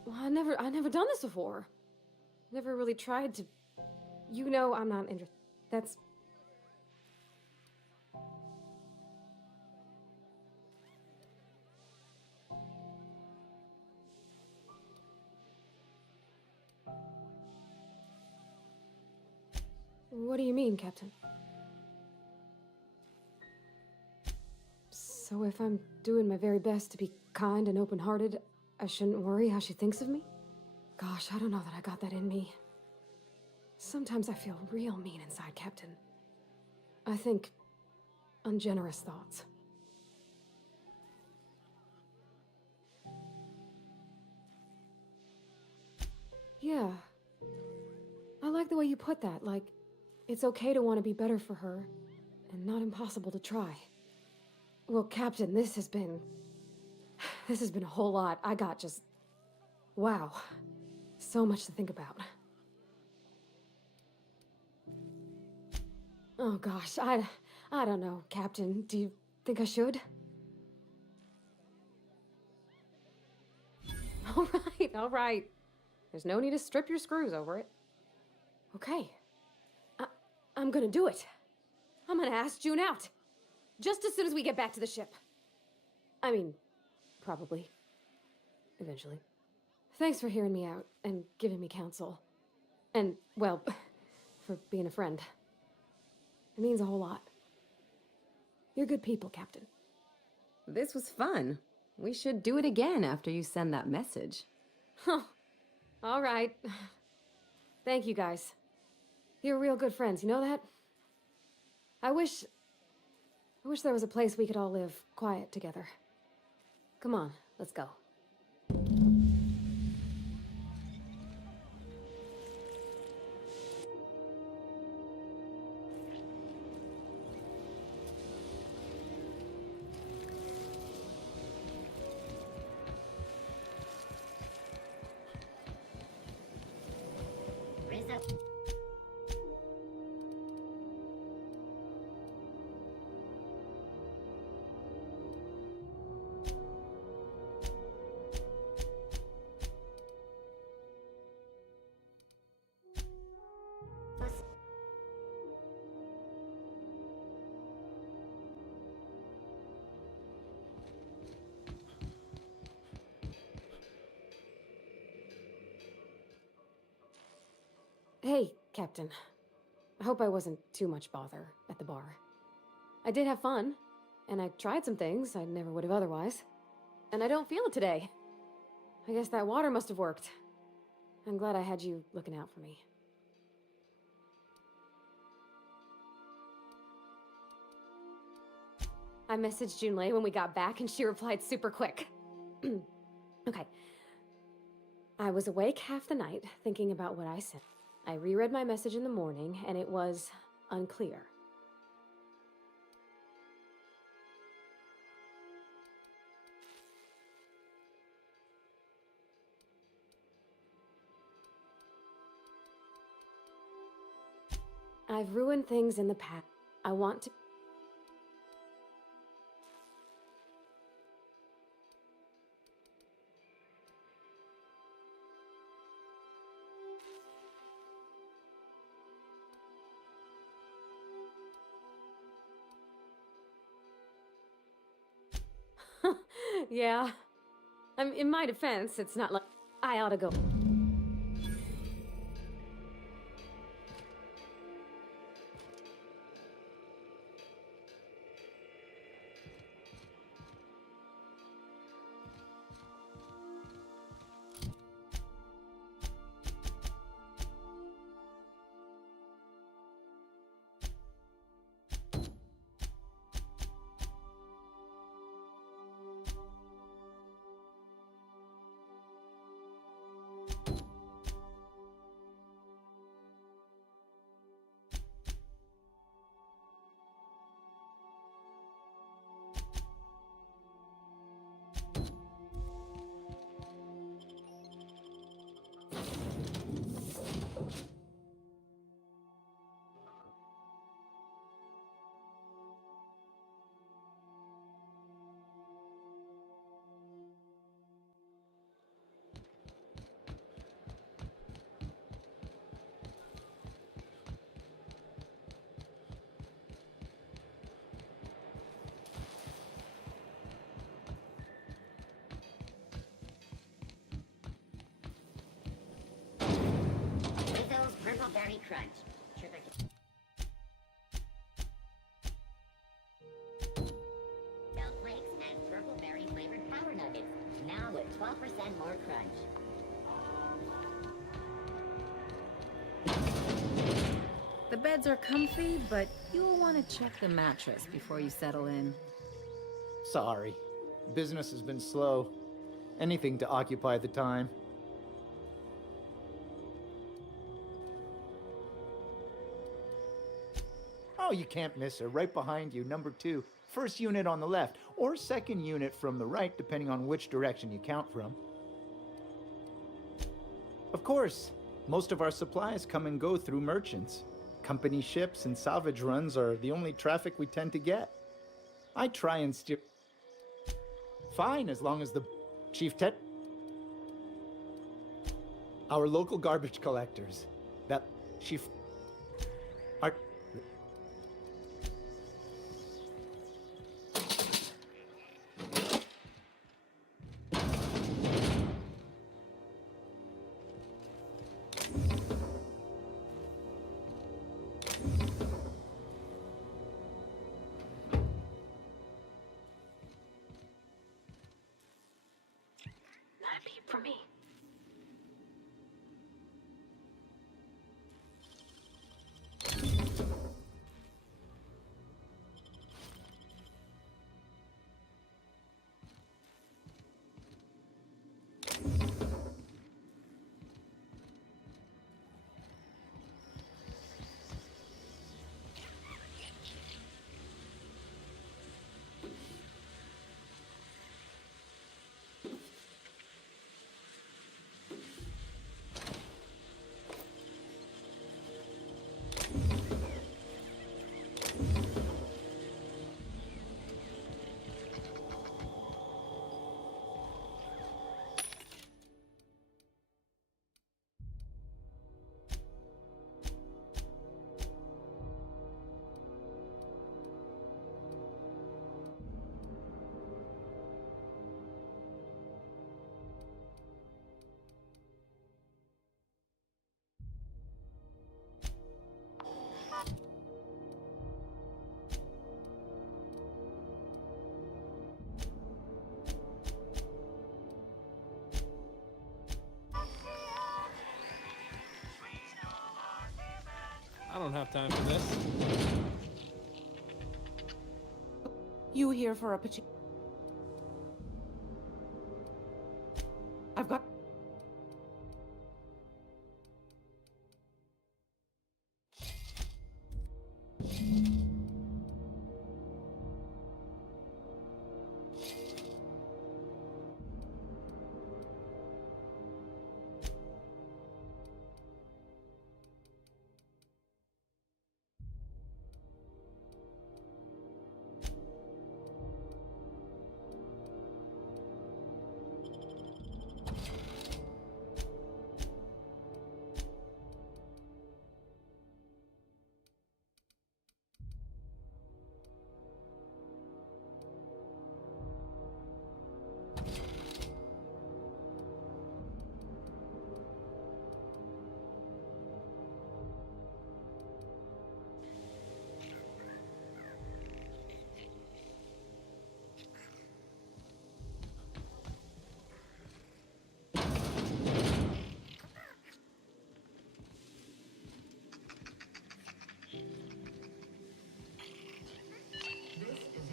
Well, I never done this before. Never really tried to... You know I'm not interested. That's... What do you mean, Captain? So if I'm doing my very best to be kind and open-hearted, I shouldn't worry how she thinks of me? Gosh, I don't know that I got that in me. Sometimes I feel real mean inside, Captain. I think ungenerous thoughts. Yeah. I like the way you put that, like, it's okay to want to be better for her, and not impossible to try. Well, Captain, this has been a whole lot. I got just... Wow. So much to think about. Oh gosh, I don't know, Captain. Do you think I should? All right. There's no need to strip your screws over it. Okay. I'm gonna do it. I'm gonna ask June out. Just as soon as we get back to the ship. I mean, probably. Eventually. Thanks for hearing me out and giving me counsel. And, well, for being a friend. It means a whole lot. You're good people, Captain. This was fun. We should do it again after you send that message. Huh. All right. Thank you, guys. You're real good friends, you know that? I wish there was a place we could all live quiet together. Come on, let's go. Hey, Captain. I hope I wasn't too much bother at the bar. I did have fun, and I tried some things I never would have otherwise. And I don't feel it today. I guess that water must have worked. I'm glad I had you looking out for me. I messaged Junlei when we got back, and she replied super quick. Okay. I was awake half the night, thinking about what I sent. I reread my message in the morning, and it was unclear. I've ruined things in the past. I want to... Yeah. In my defense, it's not like I ought to go. Rizzo's Purple Berry Crunch. Sugar. Bell flakes and purple berry flavored power nuggets. Now with 12% more crunch. The beds are comfy, but you'll want to check the mattress before you settle in. Sorry. Business has been slow. Anything to occupy the time. Oh, you can't miss her. Right behind you, number 2. First unit on the left, or second unit from the right, depending on which direction you count from. Of course, most of our supplies come and go through merchants. Company ships and salvage runs are the only traffic we tend to get. I try and steer... Fine, as long as the Chief Tet... Our local garbage collectors. That... Chief... Are... Not a peep from me. have time for this. You here for a I've got...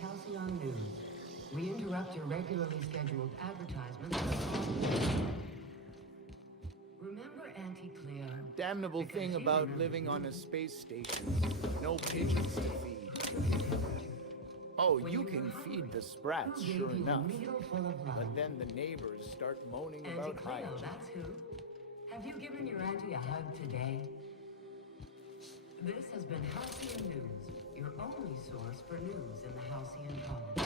Halcyon News. We interrupt your regularly scheduled advertisements. Remember Auntie Cleo? Damnable thing about living on a space station. No pigeons to feed. Oh, you can feed the sprats, sure enough. But then the neighbors start moaning about Auntie Cleo, hygiene. that's who. Have you given your auntie a hug today? This has been Halcyon News, your only source for news in the Halcyon Colony.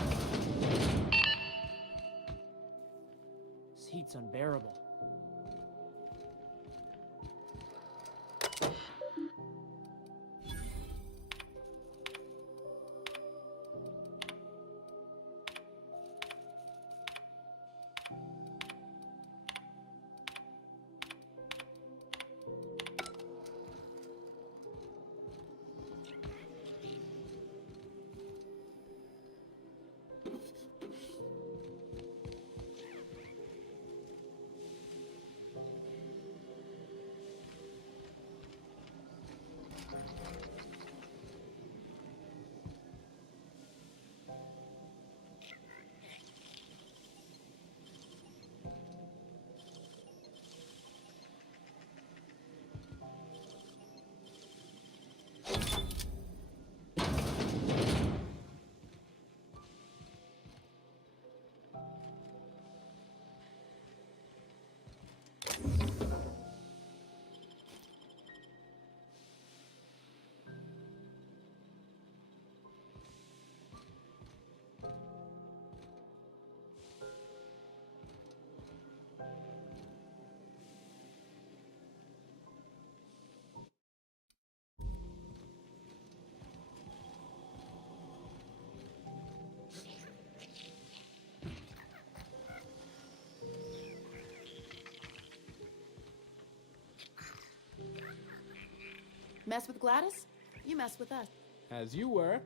This heat's unbearable. Mess with Gladys? You mess with us. As you were.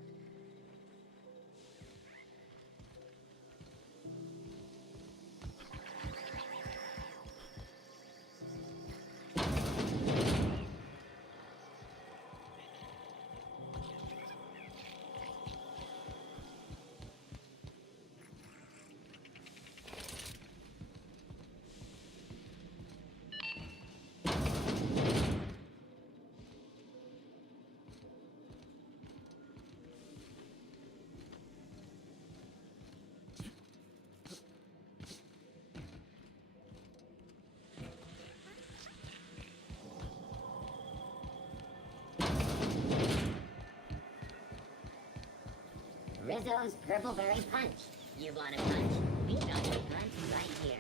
Rizzo's Purpleberry Punch. You want a punch? We got a punch right here.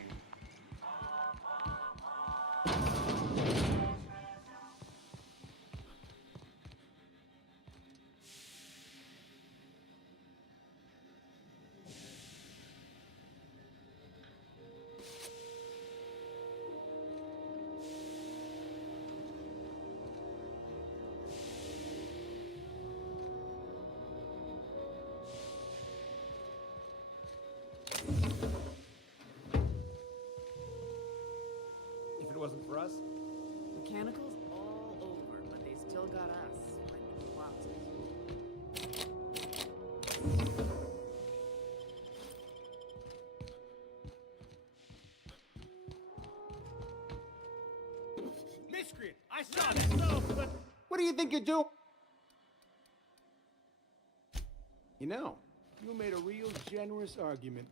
If it wasn't for us, Mechanicals all over, but they still got us. I saw that. So, but What do you think you're doing? You know, you made a real generous argument.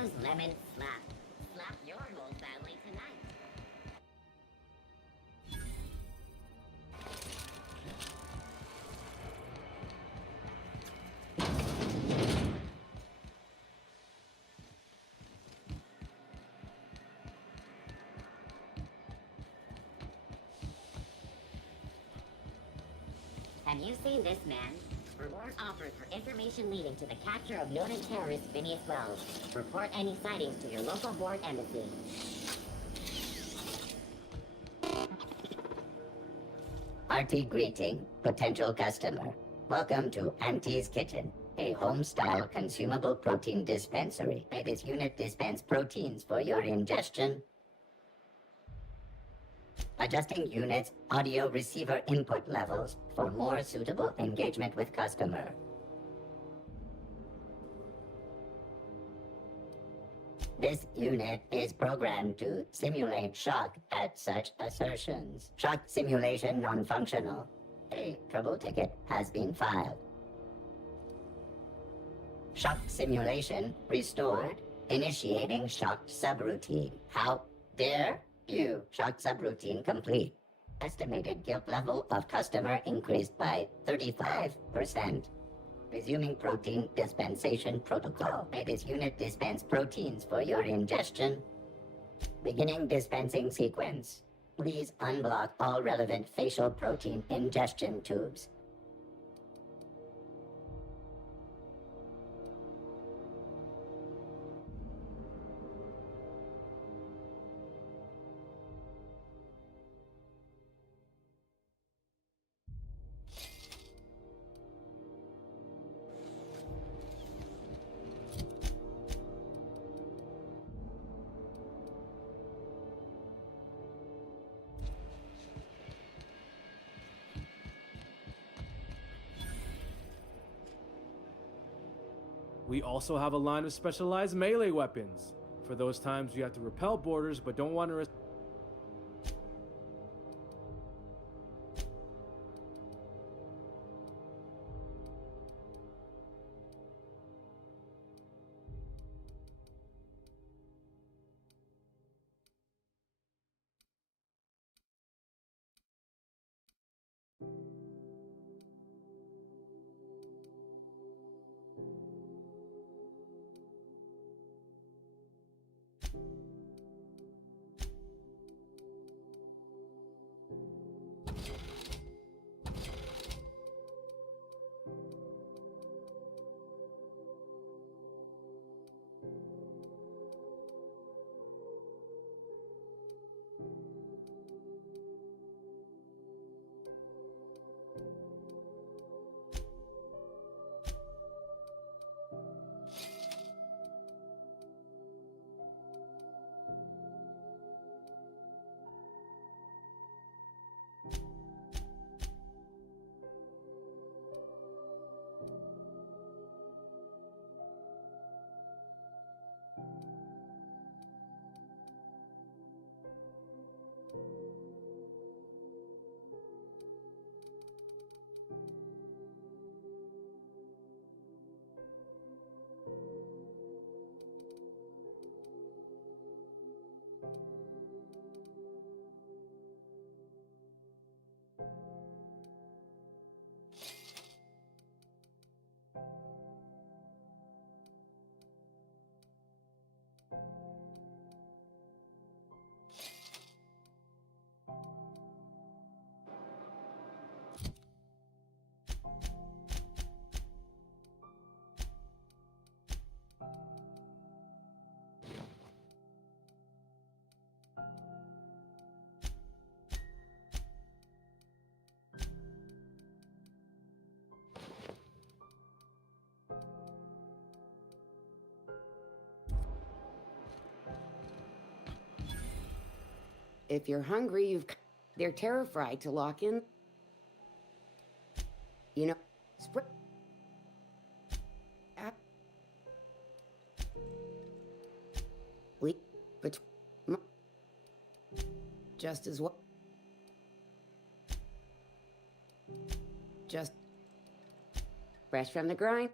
Rizzo's Lemon Slap. Slap your whole family tonight. Have you seen this man? Reward offered for information leading to the capture of noted terrorist Phineas Wells. Report any sightings to your local board embassy. Hearty greeting, potential customer. Welcome to Auntie's Kitchen, a home-style consumable protein dispensary. May this unit dispense proteins for your ingestion. Adjusting unit's audio receiver input levels for more suitable engagement with customer. This unit is programmed to simulate shock at such assertions. Shock simulation non-functional. A trouble ticket has been filed. Shock simulation restored. Initiating shock subroutine. How dare you? Shock subroutine complete. Estimated guilt level of customer increased by 35%. Resuming protein dispensation protocol. May this unit dispense proteins for your ingestion. Beginning dispensing sequence. Please unblock all relevant facial protein ingestion tubes. We also have a line of specialized melee weapons. For those times you have to repel boarders but don't want to If you're hungry, they're terror fried to lock in. You know, but just as well. Just fresh from the grind.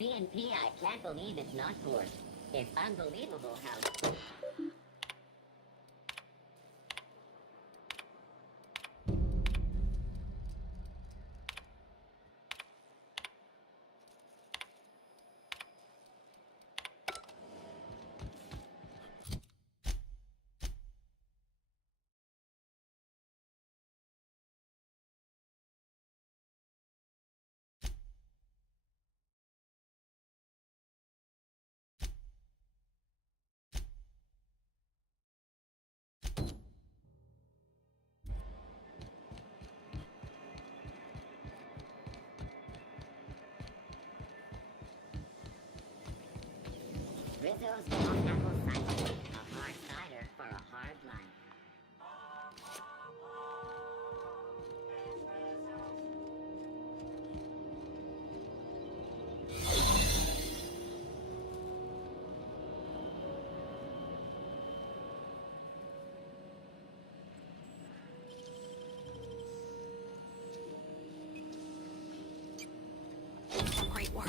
CNP, I can't believe it's not forced. It's unbelievable how... Rizzo's long apple cider. A hard cider for a hard life. Great work.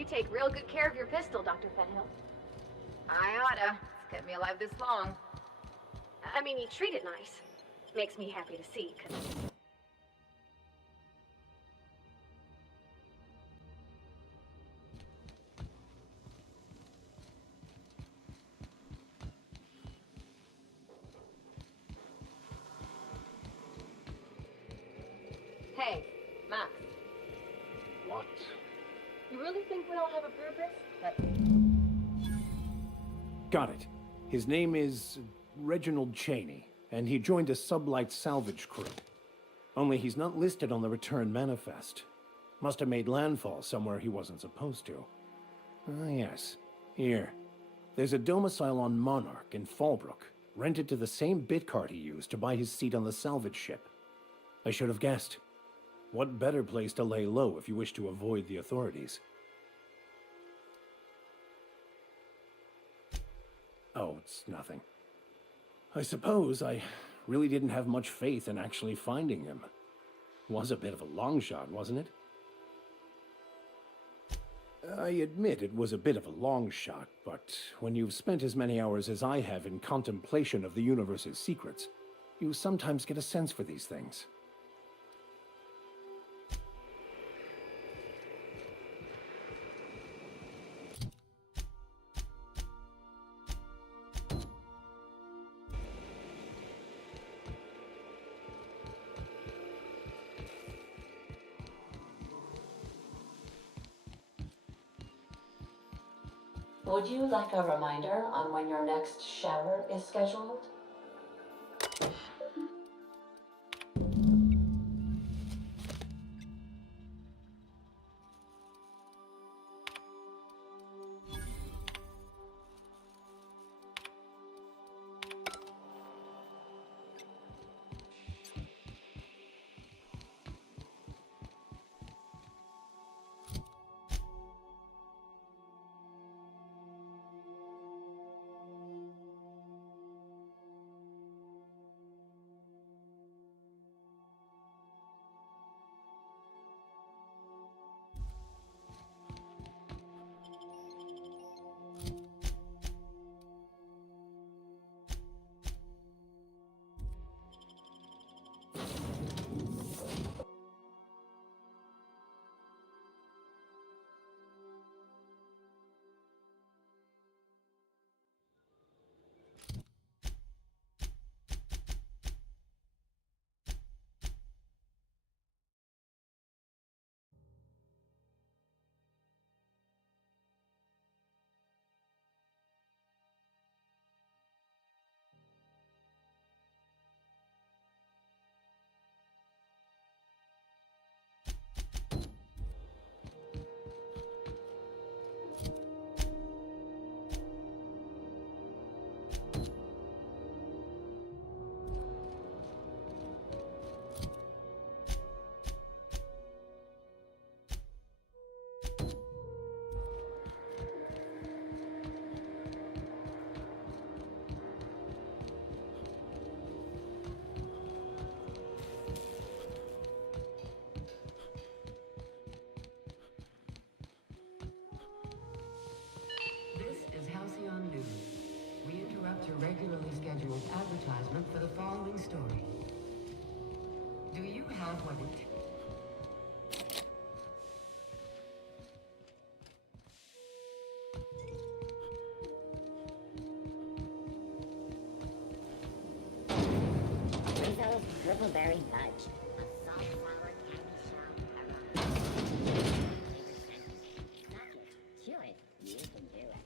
You take real good care of your pistol, Dr. Fenhill. I oughta. It's kept me alive this long. I mean, you treat it nice. Makes me happy to see, 'cause... Hey, Max. What? You really think we don't have a purpose? Got it. His name is Reginald Cheney, and he joined a sublight salvage crew. Only he's not listed on the return manifest. Must have made landfall somewhere he wasn't supposed to. Ah, yes. Here. There's a domicile on Monarch in Fallbrook, rented to the same bit card he used to buy his seat on the salvage ship. I should have guessed. What better place to lay low if you wish to avoid the authorities? Oh, it's nothing. I suppose I really didn't have much faith in actually finding him. Was a bit of a long shot, wasn't it? I admit it was a bit of a long shot, but when you've spent as many hours as I have in contemplation of the universe's secrets, you sometimes get a sense for these things. Would you like a reminder on when your next shower is scheduled? regularly scheduled advertisement for the following story. Do you have what it... Rizzo's Purpleberry Nudge. A salt sour candy shell aroma. Suck it. Chew it. You can do it.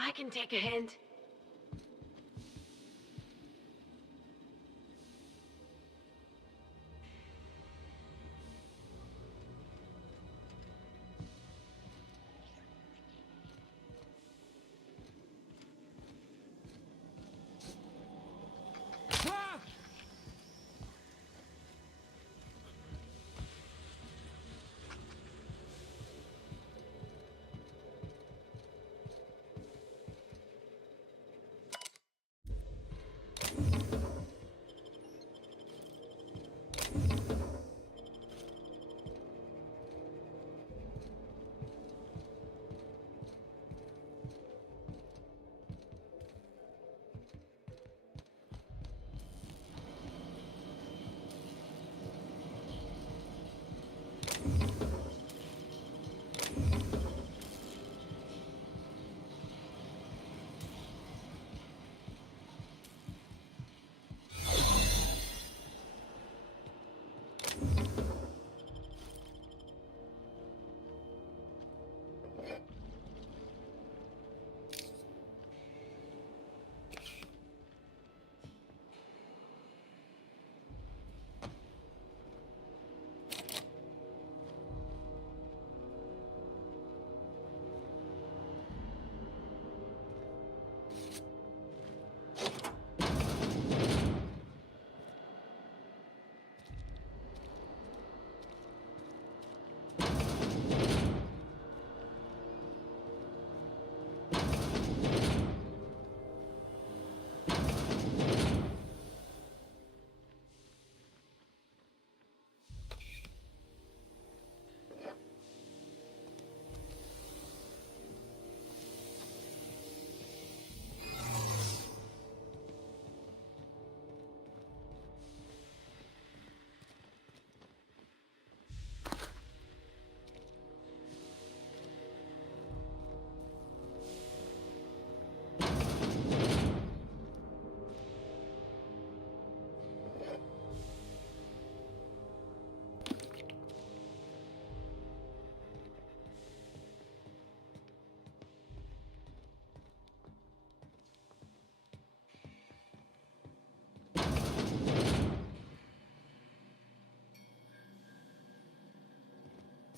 I can take a hint.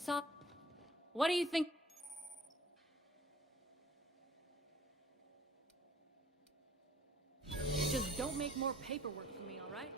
So, what do you think? Just don't make more paperwork for me, all right?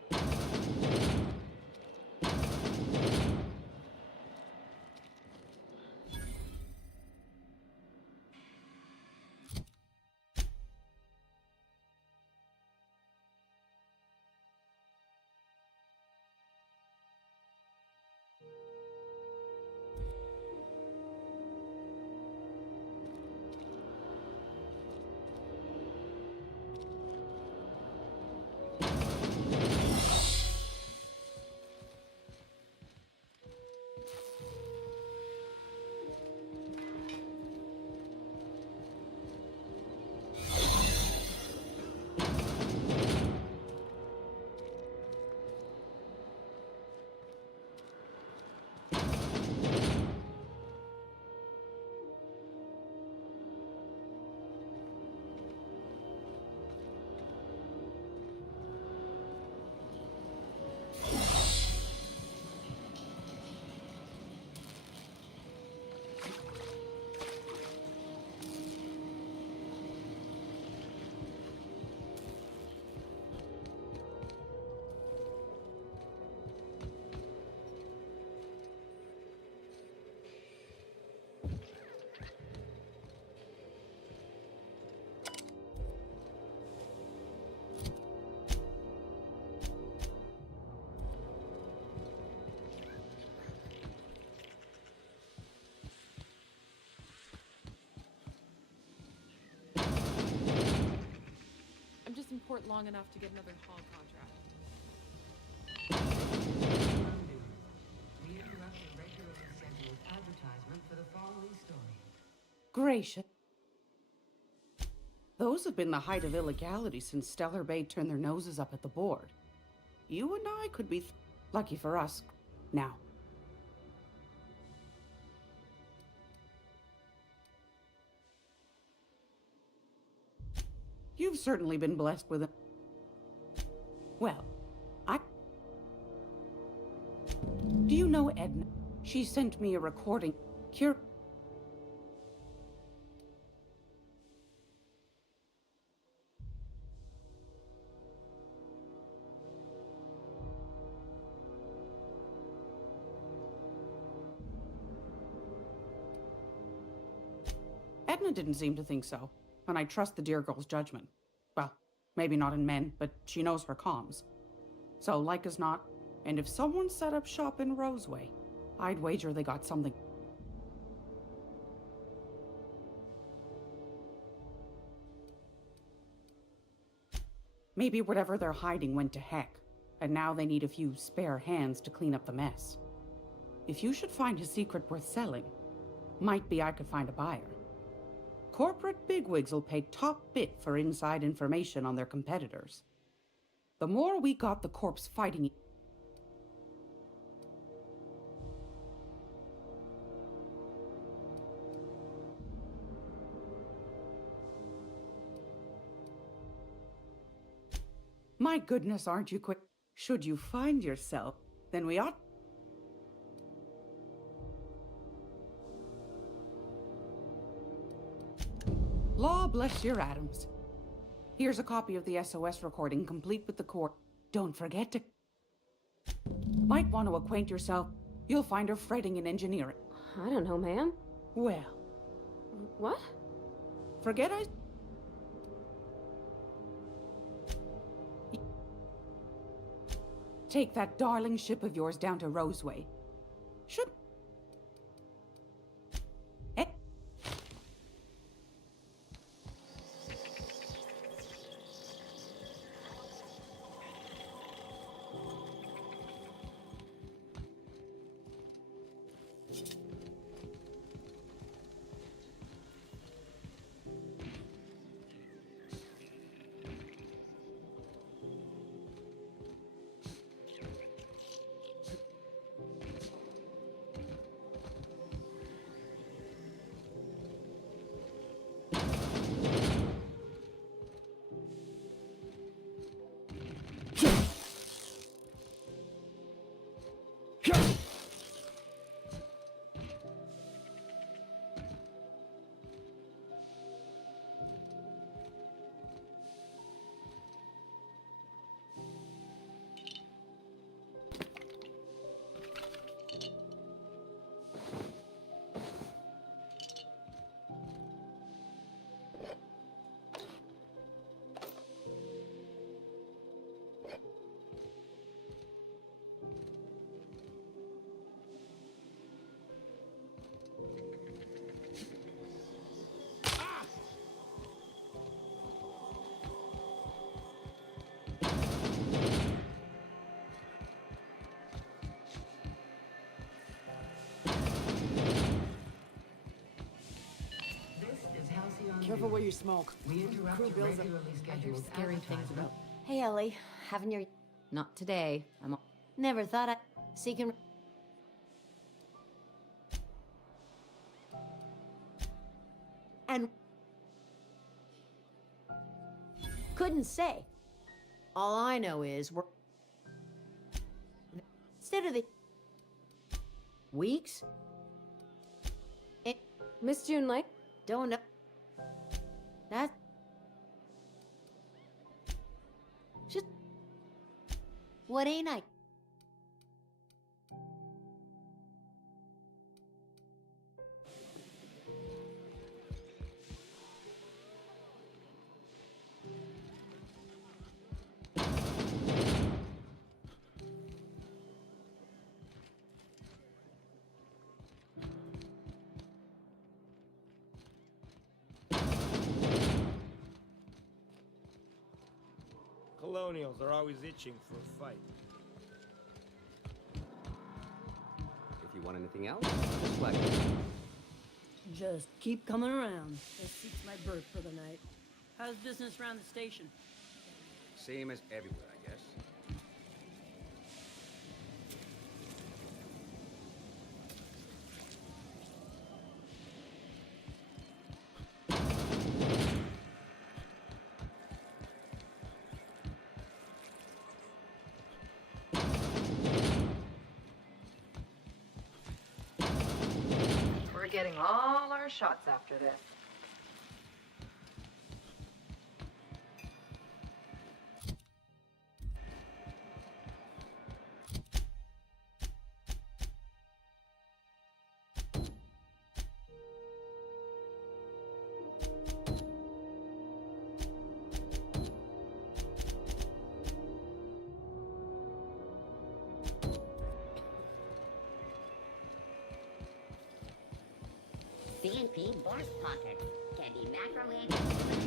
went long enough to get another hall contract. We interrupt the regularly scheduled advertisement for the following story. Gracious. Those have been the height of illegality since Stellar Bay turned their noses up at the board. You and I could be lucky for us now. You've certainly been blessed with a... Well, do you know Edna? She sent me a recording. Edna didn't seem to think so, and I trust the dear girl's judgment. Well, maybe not in men, but she knows her comms. So, like as not, and if someone set up shop in Roseway, I'd wager they got something. Maybe whatever they're hiding went to heck, and now they need a few spare hands to clean up the mess. If you should find a secret worth selling, might be I could find a buyer. Corporate bigwigs will pay top bit for inside information on their competitors. The more we got the corps fighting... My goodness, aren't you quick? Should you find yourself, then we ought... Law bless your atoms. Here's a copy of the SOS recording, complete with the core. Don't forget to... Might want to acquaint yourself. You'll find her fretting in engineering. I don't know, ma'am. Well... What? Forget I... Take that darling ship of yours down to Roseway. Should... Careful where you smoke. We interrupt Crew your bills up. regularly I hear scheduled scary things advertisement. about... Hey, Ellie. Having your... Not today. I'm... Never thought I'd... Seeking... And... Couldn't say. All I know is we're... Instead of the... Weeks? Miss June Lake? Don't know. That... Just... What ain't I? colonials are always itching for a fight. If you want anything else, just let me know. Just keep coming around. This suits my berth for the night. How's business around the station? Same as everywhere, I guess. We're getting all our shots after this. CNP Boris Pockets can be macro-landed in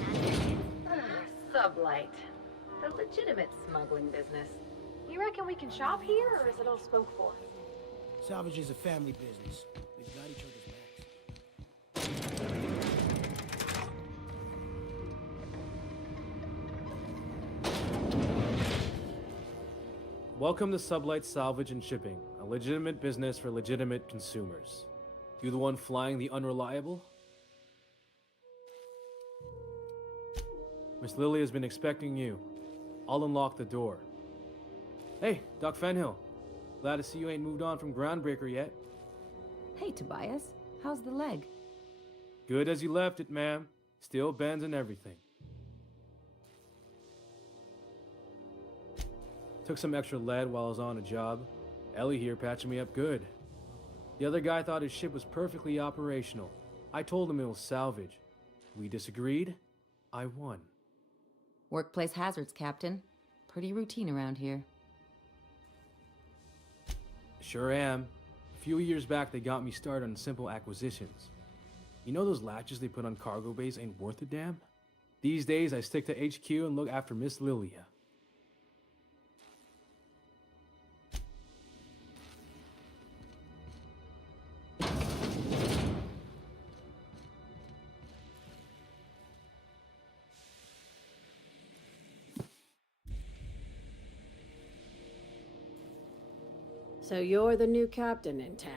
5 seconds. Sublight. The legitimate smuggling business. You reckon we can shop here, or is it all spoke for? Salvage is a family business. We've got each other's backs. Welcome to Sublight Salvage and Shipping, a legitimate business for legitimate consumers. You the one flying the unreliable? Miss Lily has been expecting you. I'll unlock the door. Hey, Doc Fenhill. Glad to see you ain't moved on from Groundbreaker yet. Hey, Tobias. How's the leg? Good as you left it, ma'am. Still bends and everything. Took some extra lead while I was on a job. Ellie here patching me up good. The other guy thought his ship was perfectly operational. I told him it was salvage. We disagreed. I won. Workplace hazards, Captain. Pretty routine around here. Sure am. A few years back, they got me started on simple acquisitions. You know those latches they put on cargo bays ain't worth a damn? These days, I stick to HQ and look after Miss Lilia. So you're the new captain in town.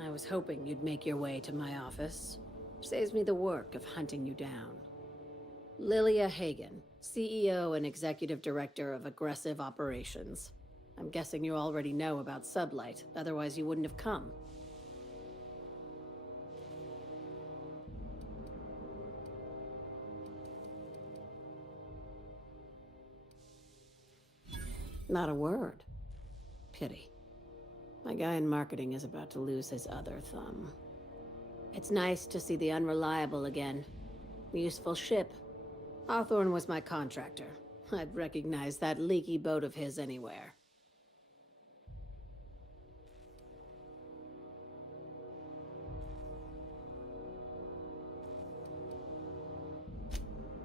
I was hoping you'd make your way to my office. Saves me the work of hunting you down. Lilia Hagen, CEO and Executive Director of Aggressive Operations. I'm guessing you already know about Sublight, otherwise you wouldn't have come. Not a word. Pity. My guy in marketing is about to lose his other thumb. It's nice to see the Unreliable again. Useful ship. Hawthorne was my contractor. I'd recognize that leaky boat of his anywhere.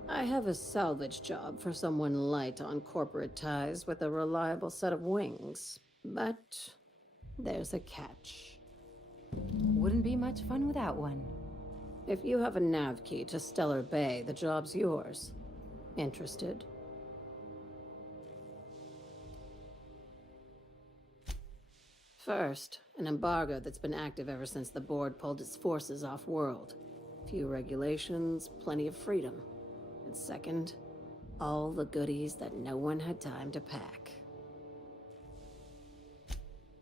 I have a salvage job for someone light on corporate ties with a reliable set of wings, but there's a catch. Wouldn't be much fun without one. If you have a nav key to Stellar Bay, the job's yours. Interested? First, an embargo that's been active ever since the board pulled its forces off-world. Few regulations, plenty of freedom. And second, all the goodies that no one had time to pack.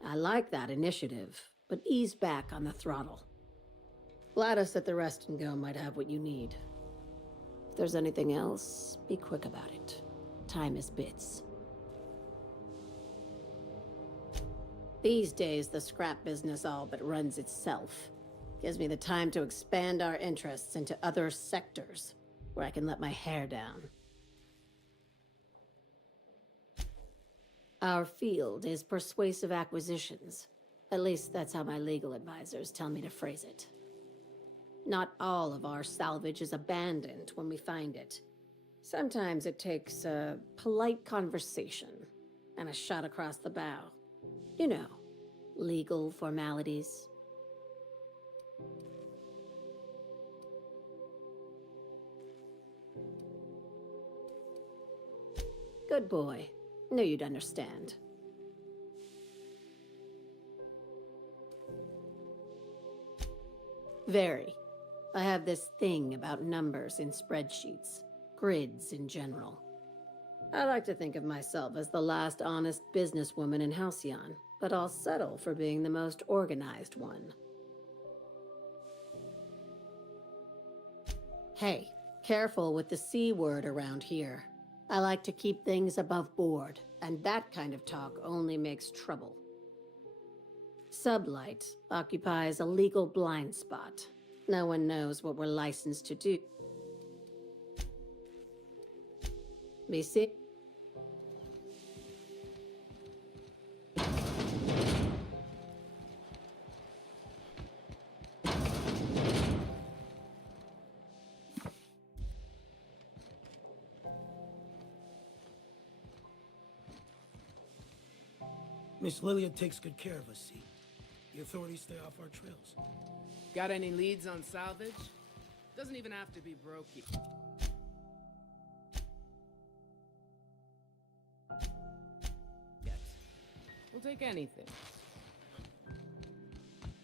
I like that initiative, but ease back on the throttle. Gladys at the Rest and Go might have what you need. If there's anything else, be quick about it. Time is bits. These days, the scrap business all but runs itself. Gives me the time to expand our interests into other sectors, where I can let my hair down. Our field is persuasive acquisitions. At least that's how my legal advisors tell me to phrase it. Not all of our salvage is abandoned when we find it. Sometimes it takes a polite conversation and a shot across the bow. You know, legal formalities. Good boy. Knew you'd understand. Very. I have this thing about numbers in spreadsheets, grids in general. I like to think of myself as the last honest businesswoman in Halcyon, but I'll settle for being the most organized one. Hey, careful with the C word around here. I like to keep things above board, and that kind of talk only makes trouble. Sublight occupies a legal blind spot. No one knows what we're licensed to do. BC? Miss Lilia takes good care of us, see? The authorities stay off our trails. Got any leads on salvage? Doesn't even have to be brokey. Yes. We'll take anything.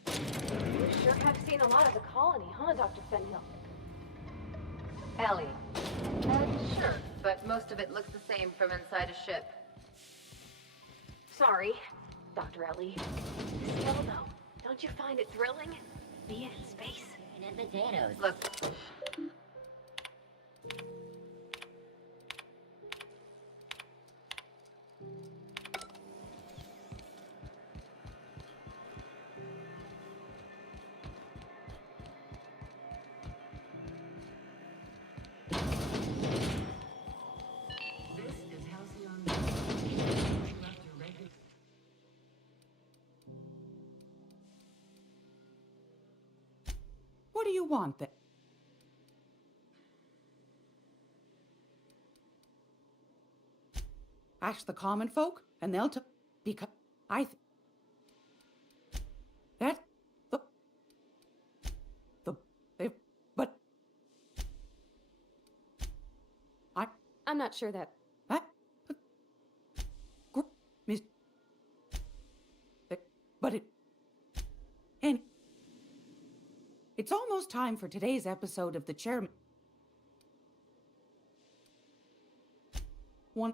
You sure have seen a lot of the colony, huh, Dr. Fenhill? Ellie. Sure, but most of it looks the same from inside a ship. Sorry, Dr. Ellie. Still, though, don't you find it thrilling? Being in space? And potatoes. Look. This is Halcyon. What do you want then? Ask the common folk, and they'll tell. Because that but I'm not sure that. Miss, but it and it's almost time for today's episode of the Chairman. One.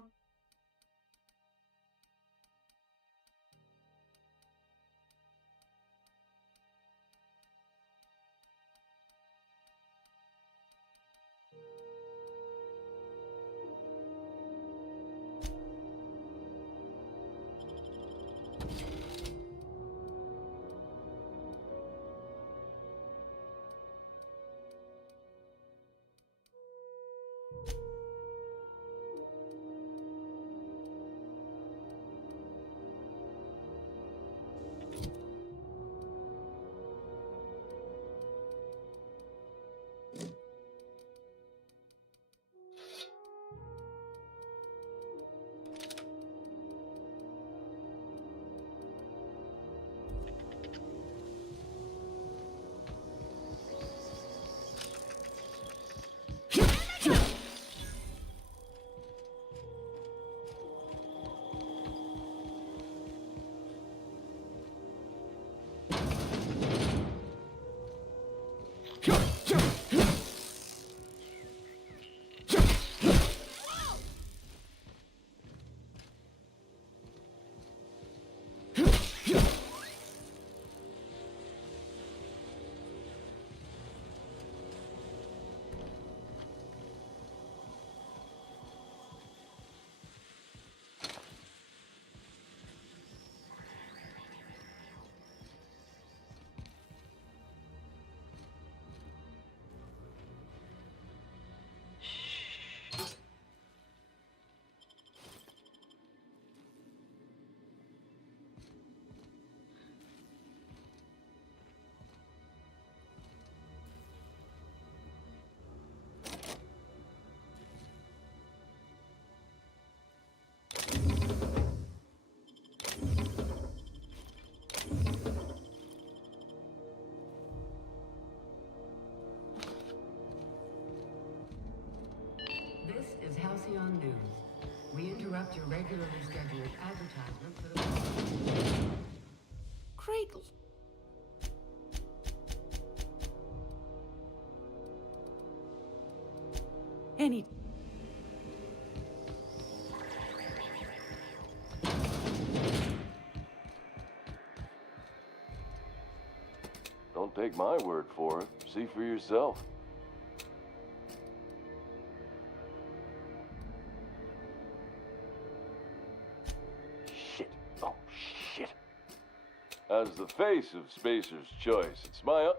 Halcyon News. We interrupt your regularly scheduled advertisement for the... Cradle. Any... Don't take my word for it. See for yourself. Shit. Oh, shit. As the face of Spacer's Choice, it's my...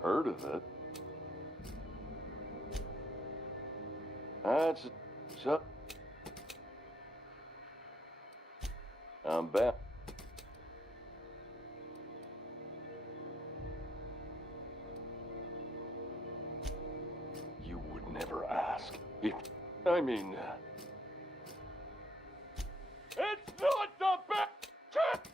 Heard of it? That's... So... I'm back. You would never ask. If... I mean... It's not the best!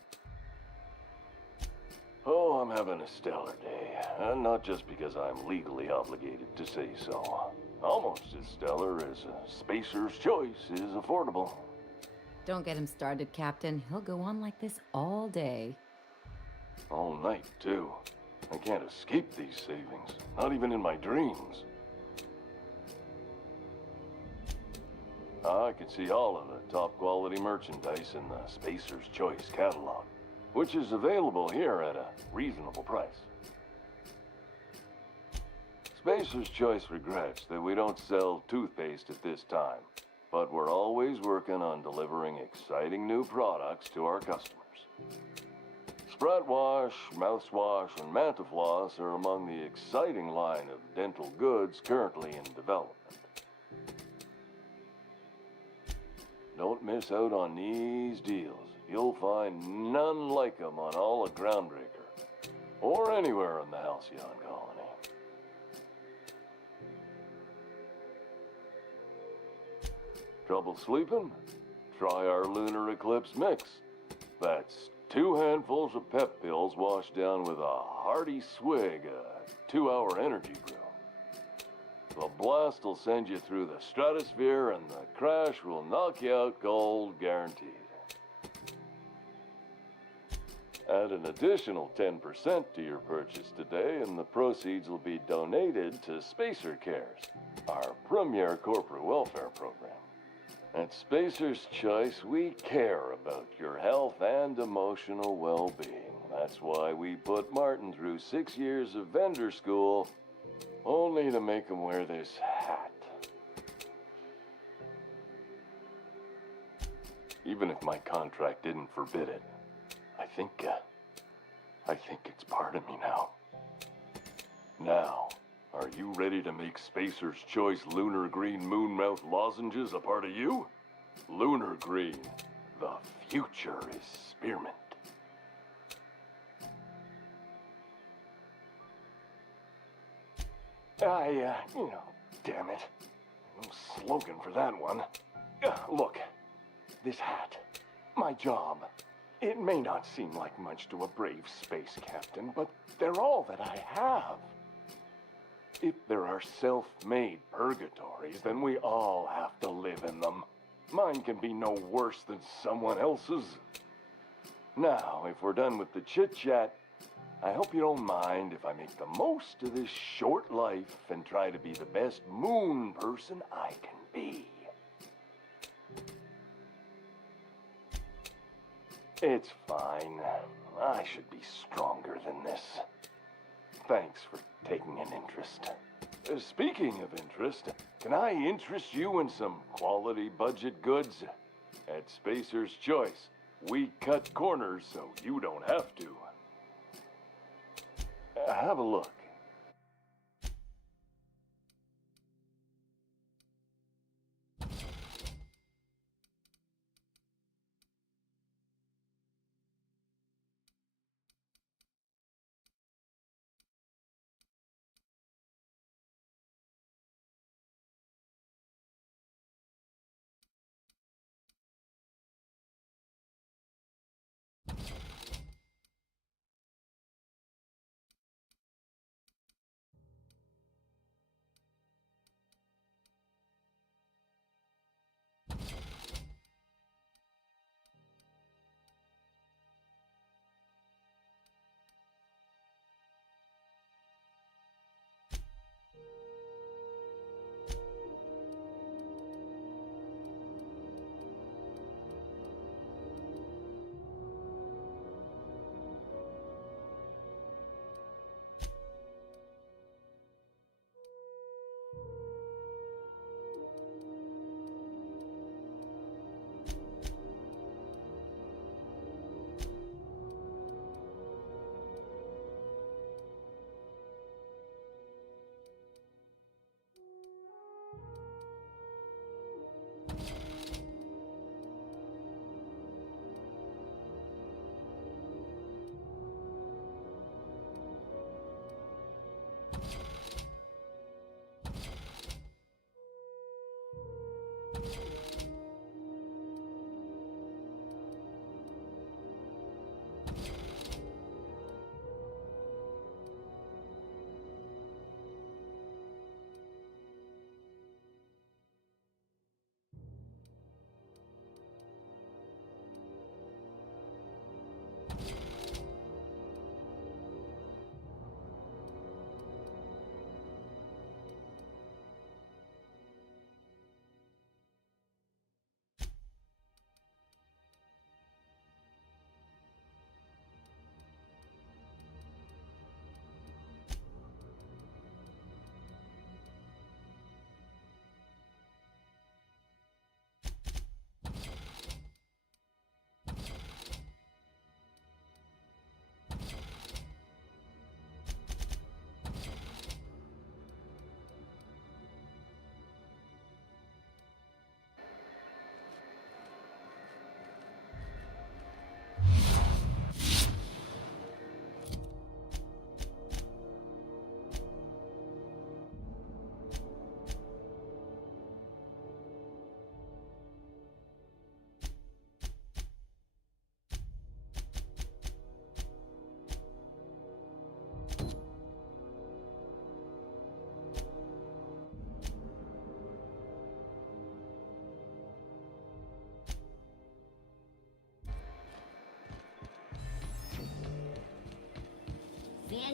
Oh, I'm having a stellar day. And not just because I'm legally obligated to say so. Almost as stellar as a Spacer's Choice is affordable. Don't get him started, Captain. He'll go on like this all day. All night, too. I can't escape these savings. Not even in my dreams. I can see all of the top-quality merchandise in the Spacer's Choice catalog, which is available here at a reasonable price. Spacer's Choice regrets that we don't sell toothpaste at this time, but we're always working on delivering exciting new products to our customers. Sprat Wash, Mouthwash, and Mantafloss are among the exciting line of dental goods currently in development. Don't miss out on these deals. You'll find none like them on all of Groundbreaker, or anywhere in the Halcyon colony. Trouble sleeping? Try our Lunar Eclipse mix. That's 2 handfuls of pep pills washed down with a hearty swig of 2-hour energy brew. The blast will send you through the stratosphere, and the crash will knock you out cold, guaranteed. Add an additional 10% to your purchase today, and the proceeds will be donated to Spacer Cares, our premier corporate welfare program. At Spacer's Choice, we care about your health and emotional well-being. That's why we put Martin through 6 years of vendor school, only to make him wear this hat. Even if my contract didn't forbid it, I think it's part of me now. Now, are you ready to make Spacer's Choice Lunar Green Moonmouth lozenges a part of you? Lunar Green, the future is spearmint. Damn it. No slogan for that one. Look, this hat, my job. It may not seem like much to a brave space captain, but they're all that I have. If there are self-made purgatories, then we all have to live in them. Mine can be no worse than someone else's. Now, if we're done with the chit-chat, I hope you don't mind if I make the most of this short life and try to be the best moon person I can be. It's fine. I should be stronger than this. Thanks for taking an interest. Speaking of interest, can I interest you in some quality budget goods? At Spacer's Choice, we cut corners so you don't have to. Have a look.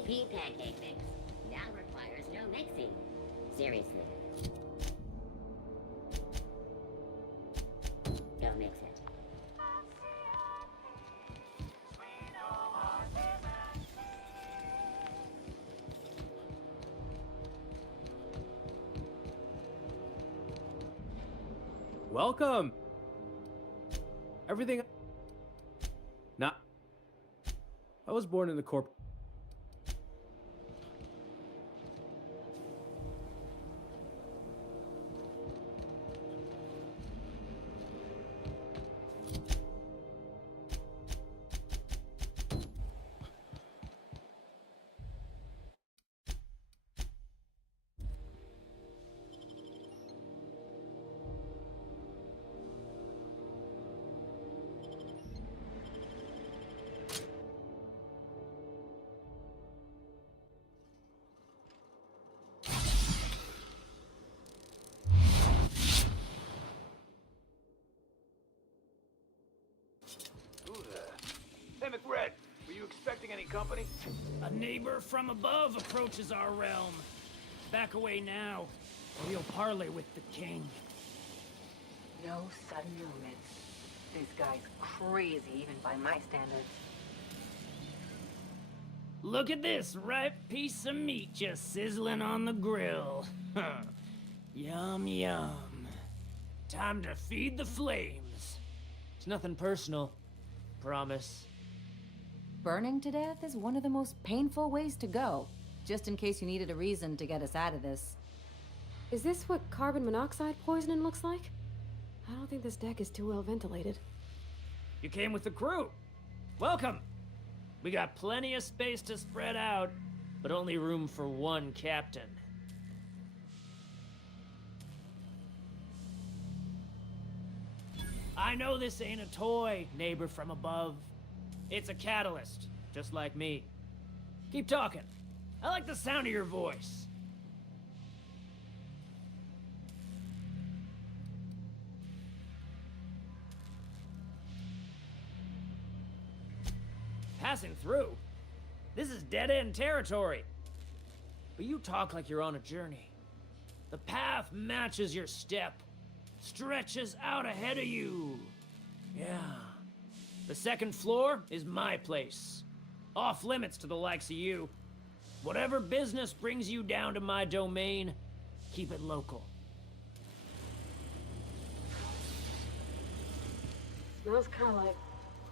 VIP pancake mix. Now requires no mixing. Seriously. Go mix it. Welcome! Everything... Nah. I was born in the corp... Hey, McRed, were you expecting any company? A neighbor from above approaches our realm. Back away now, or you'll parley with the king. No sudden movements. This guy's crazy, even by my standards. Look at this ripe piece of meat just sizzling on the grill. Yum, yum. Time to feed the flames. It's nothing personal. Promise. Burning to death is one of the most painful ways to go, just in case you needed a reason to get us out of this. Is this what carbon monoxide poisoning looks like? I don't think this deck is too well ventilated. You came with the crew. Welcome. We got plenty of space to spread out, but only room for one captain. I know this ain't a toy, neighbor from above. It's a catalyst, just like me. Keep talking. I like the sound of your voice. Passing through? This is dead-end territory. But you talk like you're on a journey. The path matches your step. Stretches out ahead of you. Yeah. The second floor is my place. Off limits to the likes of you. Whatever business brings you down to my domain, keep it local. Smells kind of like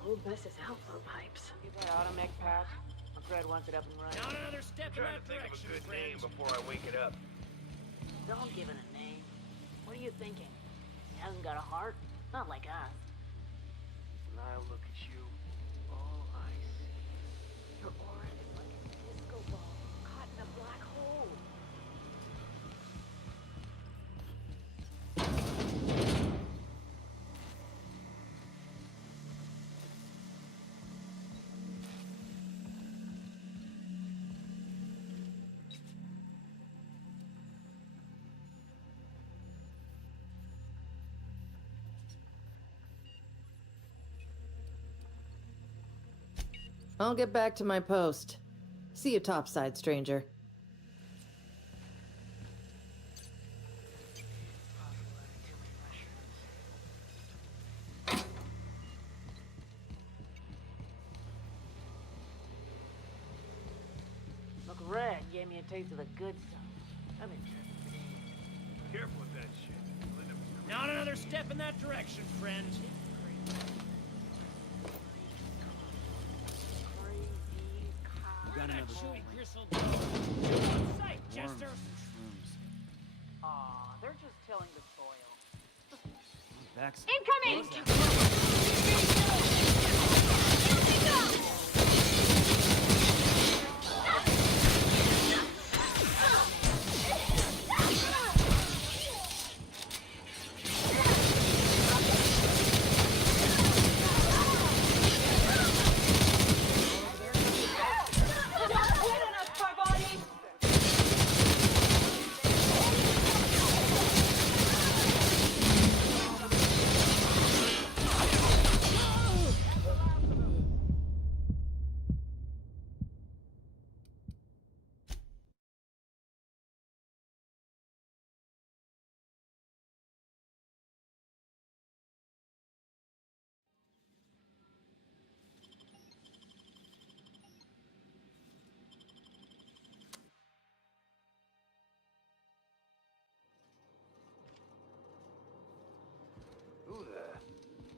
old Bess's outflow pipes. Get that automech patch. McRed wants it up and running. Not another step in that direction, Think of a good friend. name before I wake it up. Don't give it a name. What are you thinking? He hasn't got a heart? Not like us. When I look at you, all I see. Your aura is like a disco ball caught in a black hole. I'll get back to my post. See you topside, stranger. McRed gave me a taste of the good stuff. I'm interested. Careful with that shit. Not another step in that direction, friend. Got another chewy gristle go. Shoot on sight, Jester. Aw, they're just tilling the soil. Backs. Incoming!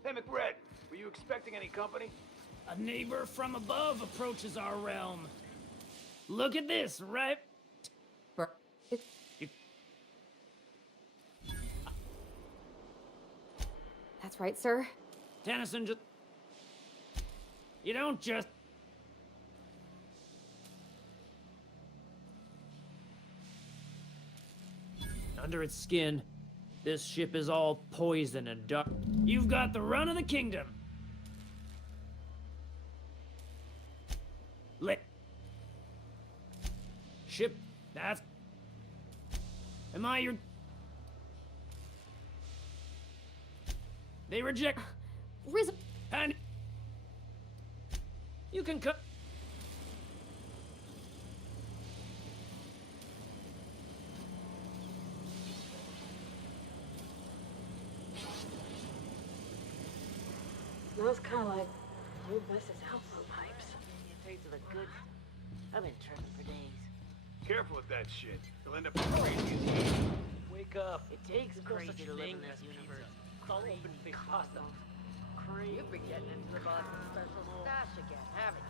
Hey, McRed, were you expecting any company? A neighbor from above approaches our realm. Look at this, right? That's right, sir. Tennyson just... You don't just... Under its skin, this ship is all poison and dark. You've got the run of the kingdom. Ship, that's... Am I your... They reject... Riz... And... You can cut... Smells kind of like old Wes's outflow pipes. The taste of the goods. I've been tripping for days. Careful with that shit. You'll end up crazy as he. Wake up. It takes crazy to live in this universe. It's all open face pasta. Crazy. You've been getting into the Boston special stash again, haven't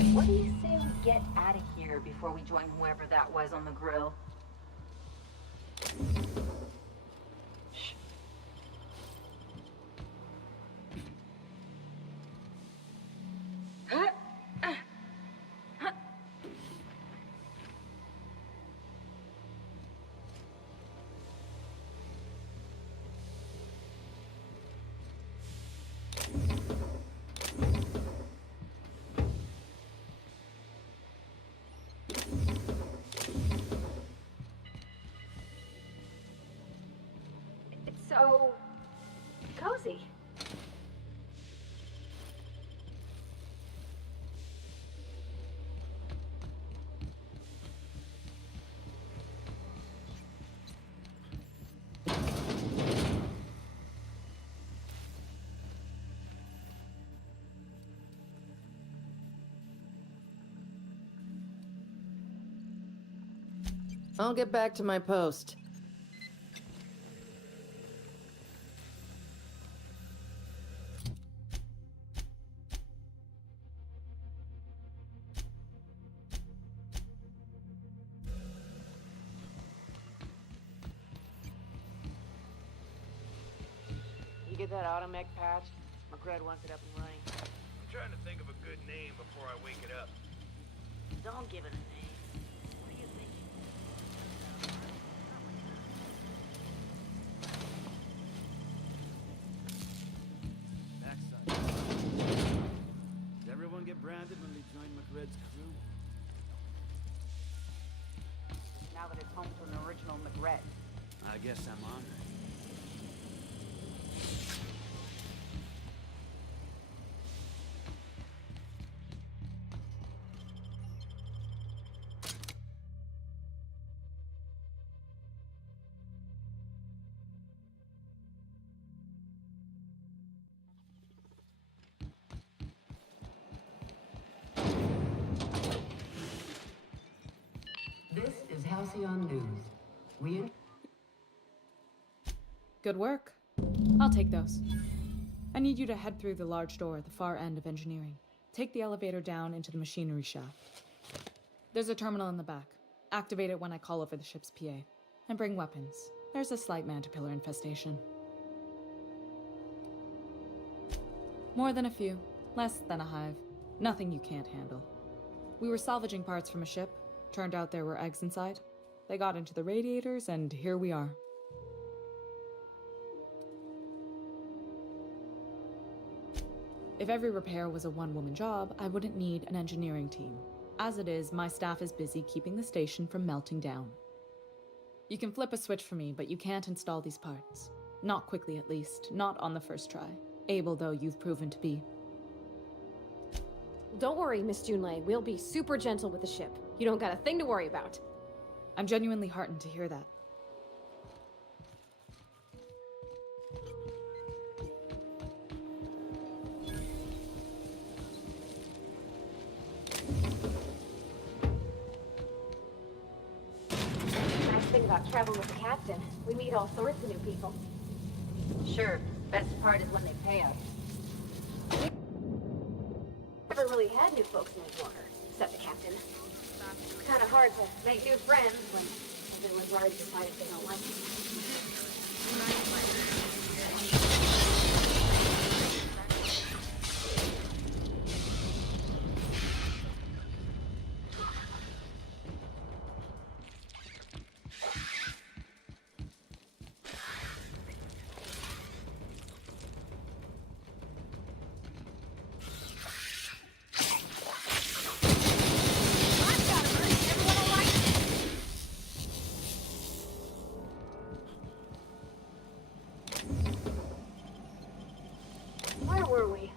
you? What do you say we get out of here before we join whoever that was on the grill? It's so cozy. I'll get back to my post. You get that automech patch? McRed wants it up and running. I'm trying to think of a good name before I wake it up. Don't give it a name. What do you think? Backside. Did everyone get branded when they joined McRed's crew? Now that it's home to an original McRed. I guess I'm honored. This is Halcyon News. Good work. I'll take those. I need you to head through the large door at the far end of engineering. Take the elevator down into the machinery shaft. There's a terminal in the back. Activate it when I call over the ship's PA. And bring weapons. There's a slight mantipillar infestation. More than a few. Less than a hive. Nothing you can't handle. We were salvaging parts from a ship. Turned out there were eggs inside. They got into the radiators, and here we are. If every repair was a one-woman job, I wouldn't need an engineering team. As it is, my staff is busy keeping the station from melting down. You can flip a switch for me, but you can't install these parts. Not quickly, at least. Not on the first try. Able, though, you've proven to be. Don't worry, Miss Junlei. We'll be super gentle with the ship. You don't got a thing to worry about. I'm genuinely heartened to hear that. Nice thing about traveling with the captain. We meet all sorts of new people. Sure. Best part is when they pay us. Never really had new folks in the water, except the captain. It's kind of hard to make new friends when everyone's already decided they don't like you. Where were we?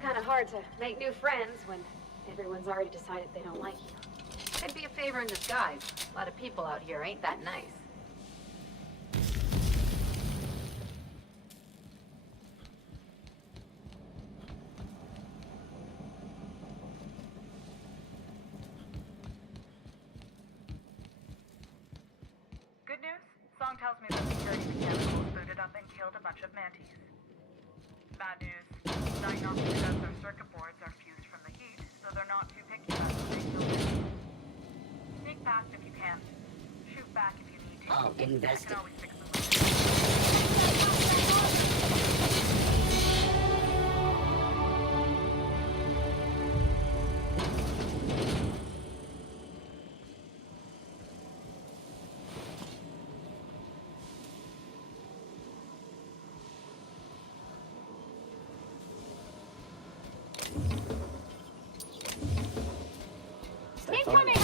Kind of hard to make new friends when everyone's already decided they don't like you. Could be a favor in disguise. A lot of people out here ain't that nice. Good news? Song tells me that security mechanicals booted up and killed a bunch of mantis. Bad news. Diagnostic says their circuit boards are fused from the heat, so they're not too picky about what they kill with. Sneak past if you can. Shoot back if you need to. I'll I investigate. can always fix them later. Incoming!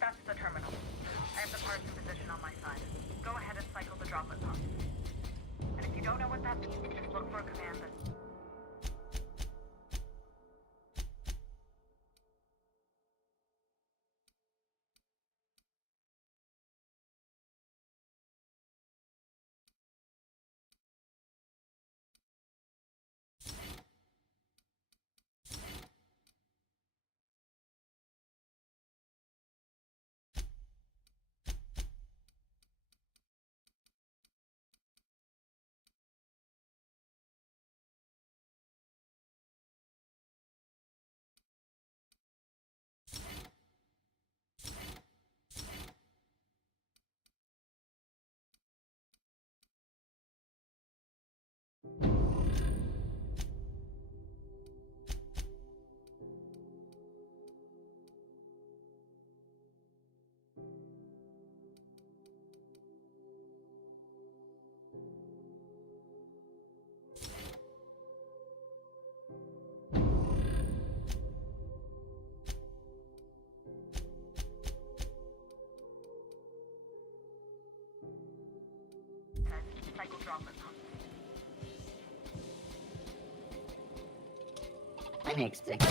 That's the terminal. I have the parts in position on my side. Go ahead and cycle the droplet pump. And if you don't know what that means, just look for a command that... Cycle droplet pump. I'm expecting.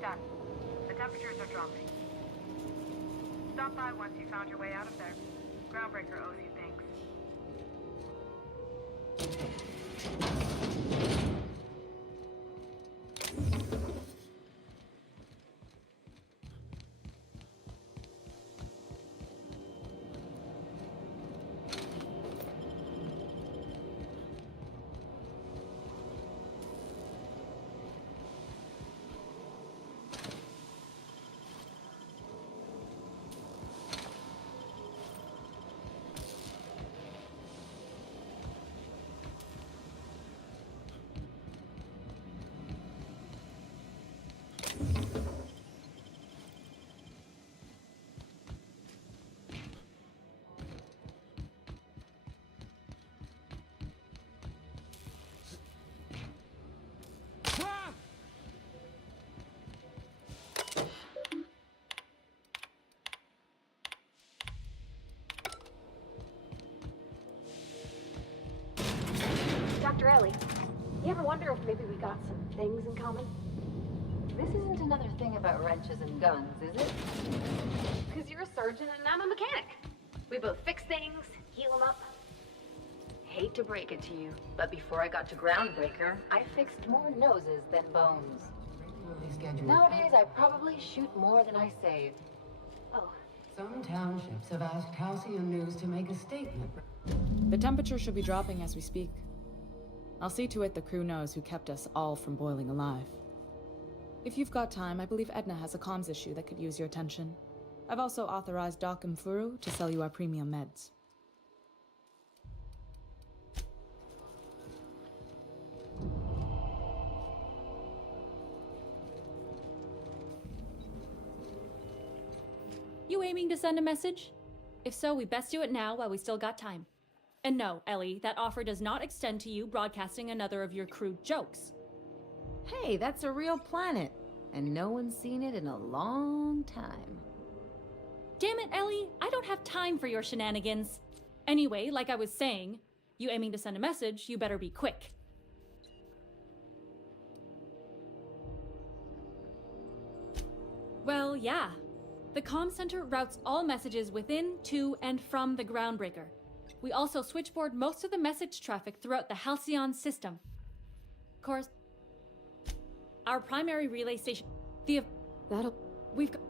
Done. The temperatures are dropping. Stop by once you found your way out of there. Groundbreaker owes you thanks. Dr. Ellie, you ever wonder if maybe we got some things in common? This isn't another thing about wrenches and guns, is it? Because you're a surgeon and I'm a mechanic. We both fix things, heal them up. Hate to break it to you, but before I got to Groundbreaker, I fixed more noses than bones. Nowadays, I probably shoot more than I save. Oh. Some townships have asked Halcyon News to make a statement. The temperature should be dropping as we speak. I'll see to it the crew knows who kept us all from boiling alive. If you've got time, I believe Edna has a comms issue that could use your attention. I've also authorized Doc and Furu to sell you our premium meds. You aiming to send a message? If so, we best do it now while we still got time. And no, Ellie, that offer does not extend to you broadcasting another of your crude jokes. Hey, that's a real planet, and no one's seen it in a long time. Damn it, Ellie, I don't have time for your shenanigans. Anyway, like I was saying, you aiming to send a message, you better be quick. Well, yeah. The comm center routes all messages within, to, and from the Groundbreaker. We also switchboard most of the message traffic throughout the Halcyon system. Of course, our primary relay station, we've got...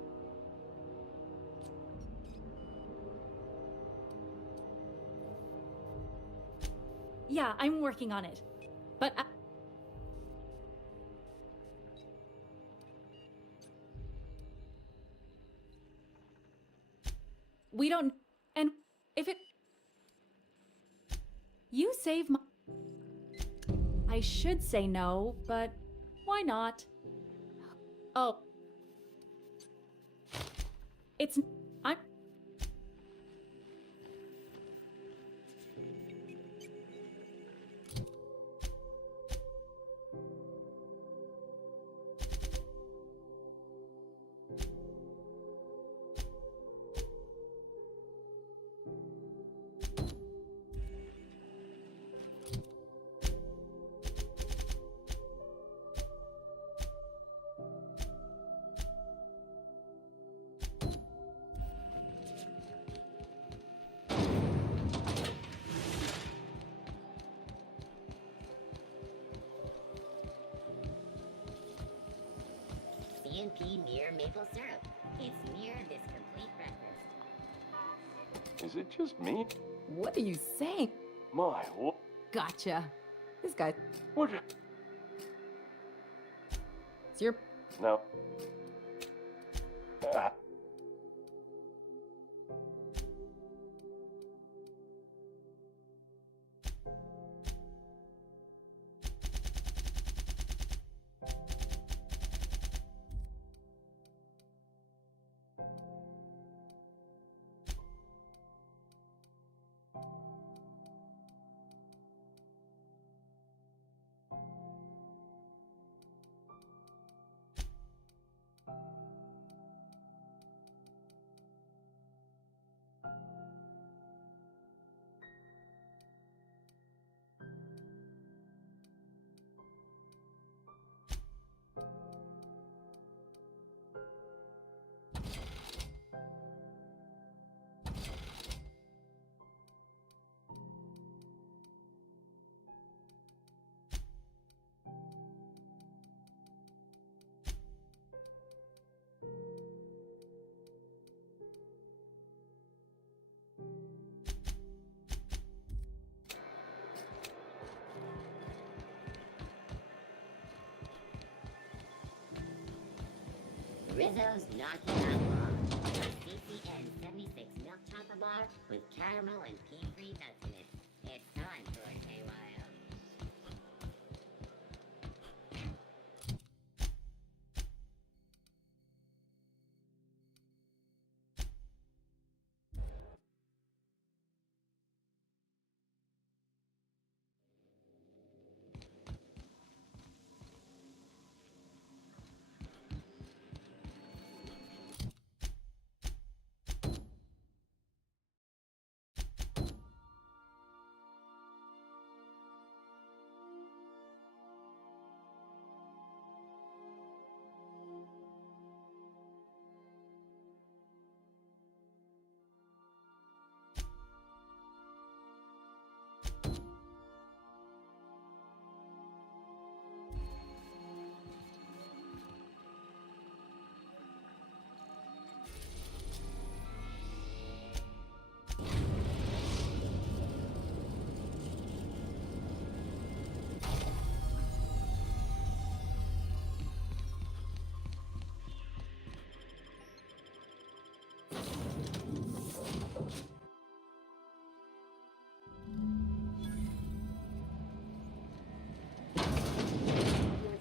Yeah, I'm working on it. But we don't... And if it... You save my... I should say no, but why not? Oh. It's... I'm... GMP mere maple syrup. It's mere this complete breakfast. Is it just me? What are you saying? My lord. Gotcha. This guy. What? It's your. No. Rizzo's Gnocchi Outlaw. CCN 76 milk chocolate bar with caramel and pea-free nuts in it. It's time for a KYO.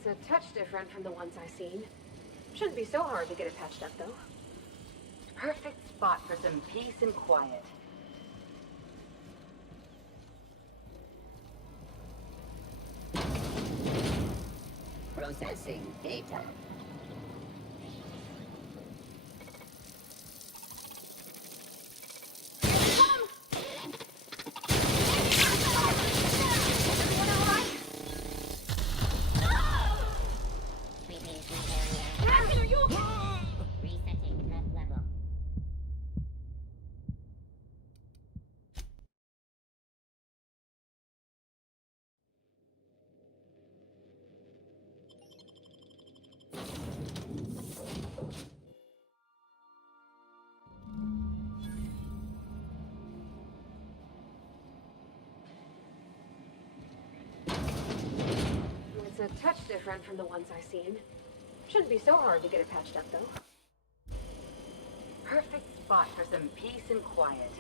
It's a touch different from the ones I've seen. Shouldn't be so hard to get it patched up, though. Perfect spot for some peace and quiet. Processing data. Resetting threat level. It's a touch different from the ones I've seen. Shouldn't be so hard to get it patched up, though. Perfect spot for some peace and quiet.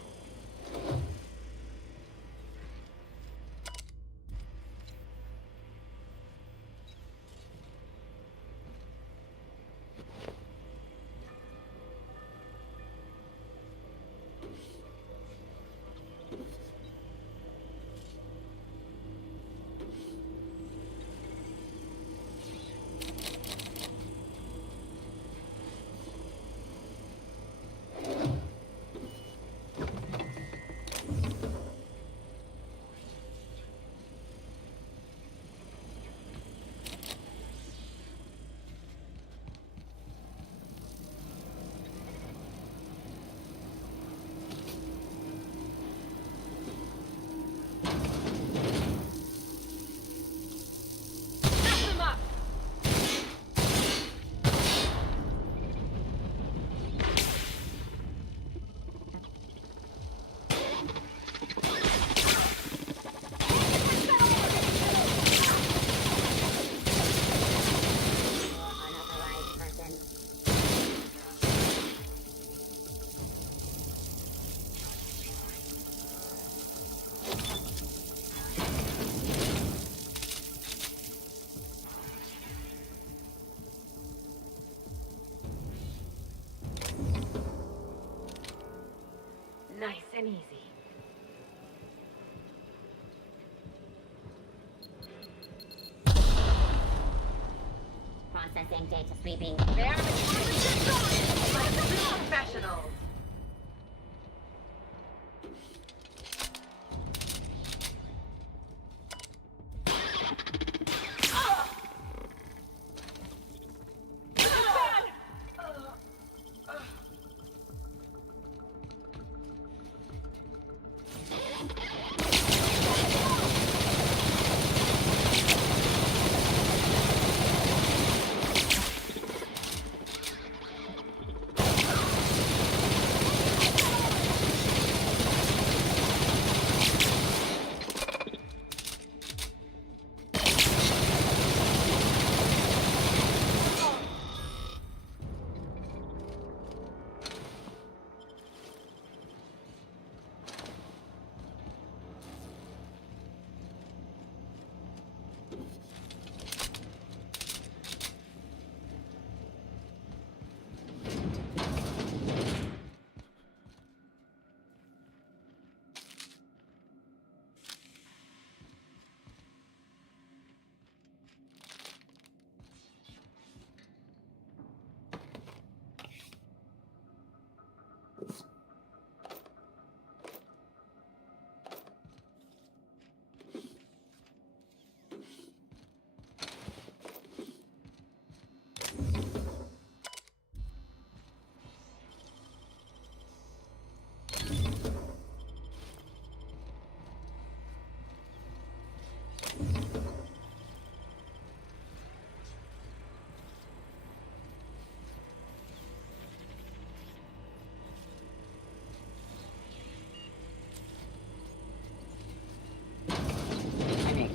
and easy. Processing data sweeping. They're professionals.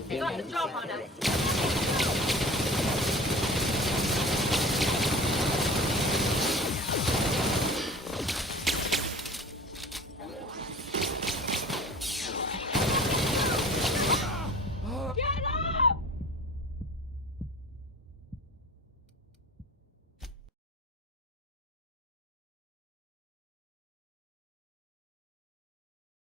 Got the job on us.